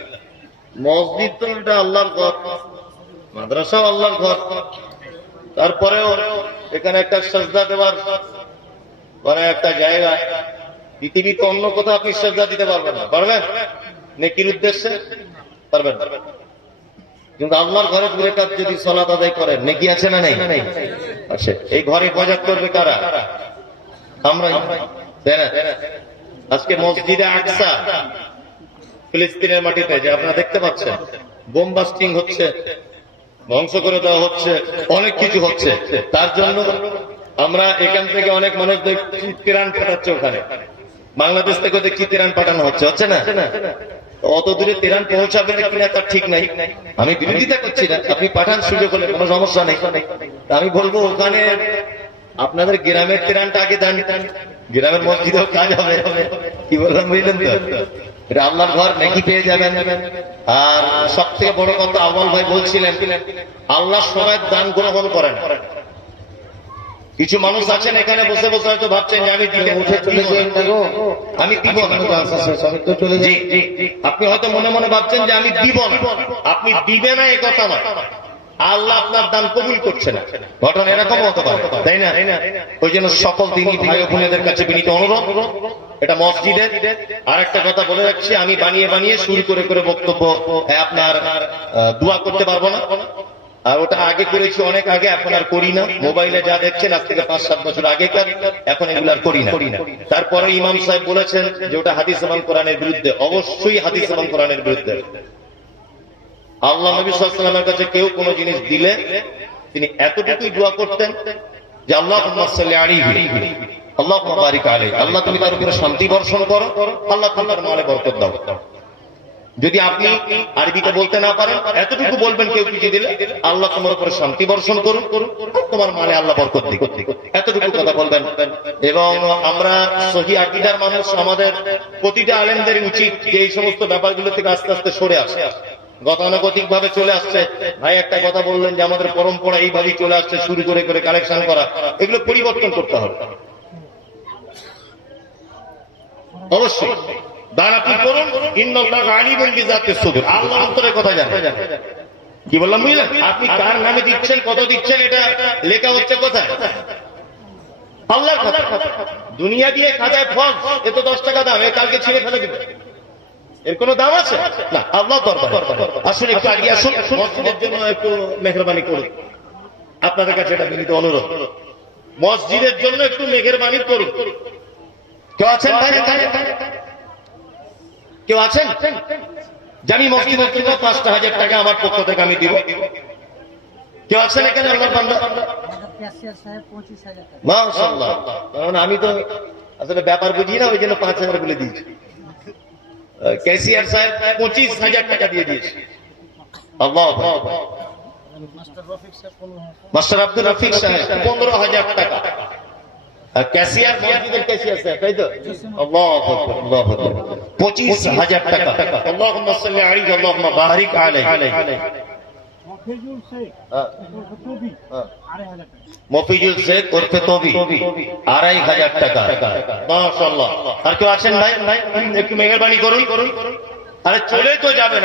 মসজিদ তো এটা আল্লাহর ঘর, মাদ্রাসাও আল্লাহর ঘর। তারপরেও এখানে একটা সাজদা দেওয়ার মানে একটা জায়গা, পৃথিবীতে অন্য কোথাও আপনি সাজদা দিতে পারবেন না। পারবেন? নেকির উদ্দেশ্যে পারবেন, কিন্তু আল্লাহর ঘরে 2 রাকাত যদি সালাত আদায় করেন, নেকি আছে না নেই? আছে। এই ঘরে হেফাজত করবে কারা? আমরাই, তাই না? আজকে মসজিদে আকসা ফিলিস্তিনের মাটিতে যে আপনারা দেখতে পাচ্ছেন, বোম বাস্টিং হচ্ছে, ধ্বংস করে দেওয়া হচ্ছে, অনেক কিছু হচ্ছে। তার জন্য আমরা এখান থেকে অনেক মানুষ দেখছি তিরান পাঠাচ্ছে, ওখানে বাংলাদেশ থেকে দেখছি তিরান পাঠানো হচ্ছে, হচ্ছে না? অত দূরে তিরান পৌঁছাবে কিনা তার ঠিক নাই। আমি বিরোধিতা করছি না, আপনি পাঠান, সুযোগ হলে কোনো সমস্যা নেই। আমি বলবো ওখানে আপনাদের গ্রামের তিরানটা আগে দেন, গ্রামের মসজিদেও কাজ হবে। কি বললাম বুঝলেন তো? এটা আল্লাহর ঘর, নেকি পেয়ে যাবেন। আর সব থেকে বড় কথা, আউয়াল ভাই বলছিলেন, আল্লাহ সবাই দান গ্রহণ করেন, কিছু মানুষ আছেন এখানে বসে বসে হয়তো ভাবছেন যে আমি দিতে উঠে চলে যাই না গো, আমি দিব না। আমি তো চলে যাই। আপনি হয়তো মনে মনে ভাবছেন যে আমি দিব না, আপনি দিবে না এ কথা না, আল্লাহ আপনার দান কবুল করছে না, ঘটনা এরকম হতে পারে, তাই না? ওই জন্য সকল দিনই ভাই ও বোনেদের কাছে বিনীত অনুরোধ, এটা মসজিদের। আর একটা কথা বলে রাখছি, আমি বানিয়ে বানিয়ে শুরু করে করে বক্তব্য আপনার দোয়া করতে পারবো না। আর ওটা আগে করেছি অনেক আগে, এখন আর করি না। মোবাইলে যা দেখছেন আজ থেকে 5-7 বছর আগেকার, এখন এগুলো আর করি না। তারপরে ইমাম সাহেব বলেছেন যে ওটা হাদিস এবং কোরআনের বিরুদ্ধে। অবশ্যই হাদিস এবং কোরআনের বিরুদ্ধে। আল্লাহ নবী সাল্লাল্লাহু আলাইহি ওয়াসাল্লামের কাছে কেউ কোনো জিনিস দিলে তিনি এতটুকুই দোয়া করতেন যে আল্লাহুম্মা সাল্লি আলাইহি আল্লাহুম্মা বারিক আলাইহি, আল্লাহ তুমি তার উপরে শান্তি বর্ষণ করো, আল্লাহ তোমার মালে বরকত দাও। যদি আপনি আরবিতে বলতে না পারেন, এতটুকু বলবেন কেউ কিছু দিলে, আল্লাহ তোমার উপরে শান্তি বর্ষণ করুন, তোমার মালে আল্লাহ বরকত দিক, এতটুকু কথা বলবেন। এবং আমরা সহি আকীদার মানুষ, আমাদের প্রতিটা আলেমদের উচিত যে এই সমস্ত ব্যাপারগুলো থেকে আস্তে আস্তে সরে আসে। গতানুগতিক ভাবে চলে আসছে। ভাই একটা কথা বললেন যে আমাদের পরম্পরা এইভাবেই চলে আসছে, শুরু করে করে কালেকশন করা, এগুলো পরিবর্তন করতে হবে অবশ্যই। দান আপনি করুন, ইন্নাল্লাহু আলিমুন বিযাতিস সুদূর, আল্লাহ অন্তরের কথা জানেন। কি বললাম বুঝলেন? আপনি কার নামে দিচ্ছেন, কত দিচ্ছেন, এটা লেখা হচ্ছে কোথায়? আল্লাহর খাতায়। দুনিয়া দিয়ে খাতায় ফল, এ তো 10 টাকা দাম, এ কালকে ছিঁড়ে ফেলে দিবে, এর কোনো দাম আছে না? আল্লাহ দরবারে আসুন, একটু আগে আসুন, মসজিদের জন্য একটু মেহেরবানি করুন, আপনাদের কাছে এটা বিনীত অনুরোধ। মসজিদের জন্য একটু মেহেরবানি করুন। কেউ আছেন ভাই? কেউ আছেন? জানি মসজিদের জন্য 5,000 টাকা আমার পক্ষ থেকে আমি দিব। কেউ আছেন এখানে? আল্লাহর বান্দা মাশাআল্লাহ। কারণ আমি তো আসলে ব্যাপার বুঝি না, ওই জন্য 5,000 বলে দিয়েছি। ক্যাশিয়ার সাহেব 25,000 টাকা দিয়ে দিয়েছে। আল্লাহ। মাস্টার আব্দুল রফিক সাহেব 15,000 টাকা। ক্যাশিয়ার, মসজিদের ক্যাশিয়ার সাহেব, তাই তো? আল্লাহু আকবার, আল্লাহু আকবার। 25,000 টাকা। আল্লাহুম্মা সাল্লি আলাইহি আল্লাহুম্মা বারিক আলাইহি। মফিজুল শেখ ওরফে তবি 2,500 টাকা। মাশাআল্লাহ। আর কেউ আছেন ভাই? একটু মেহেরবানি করুন। আরে চলে তো যাবেন,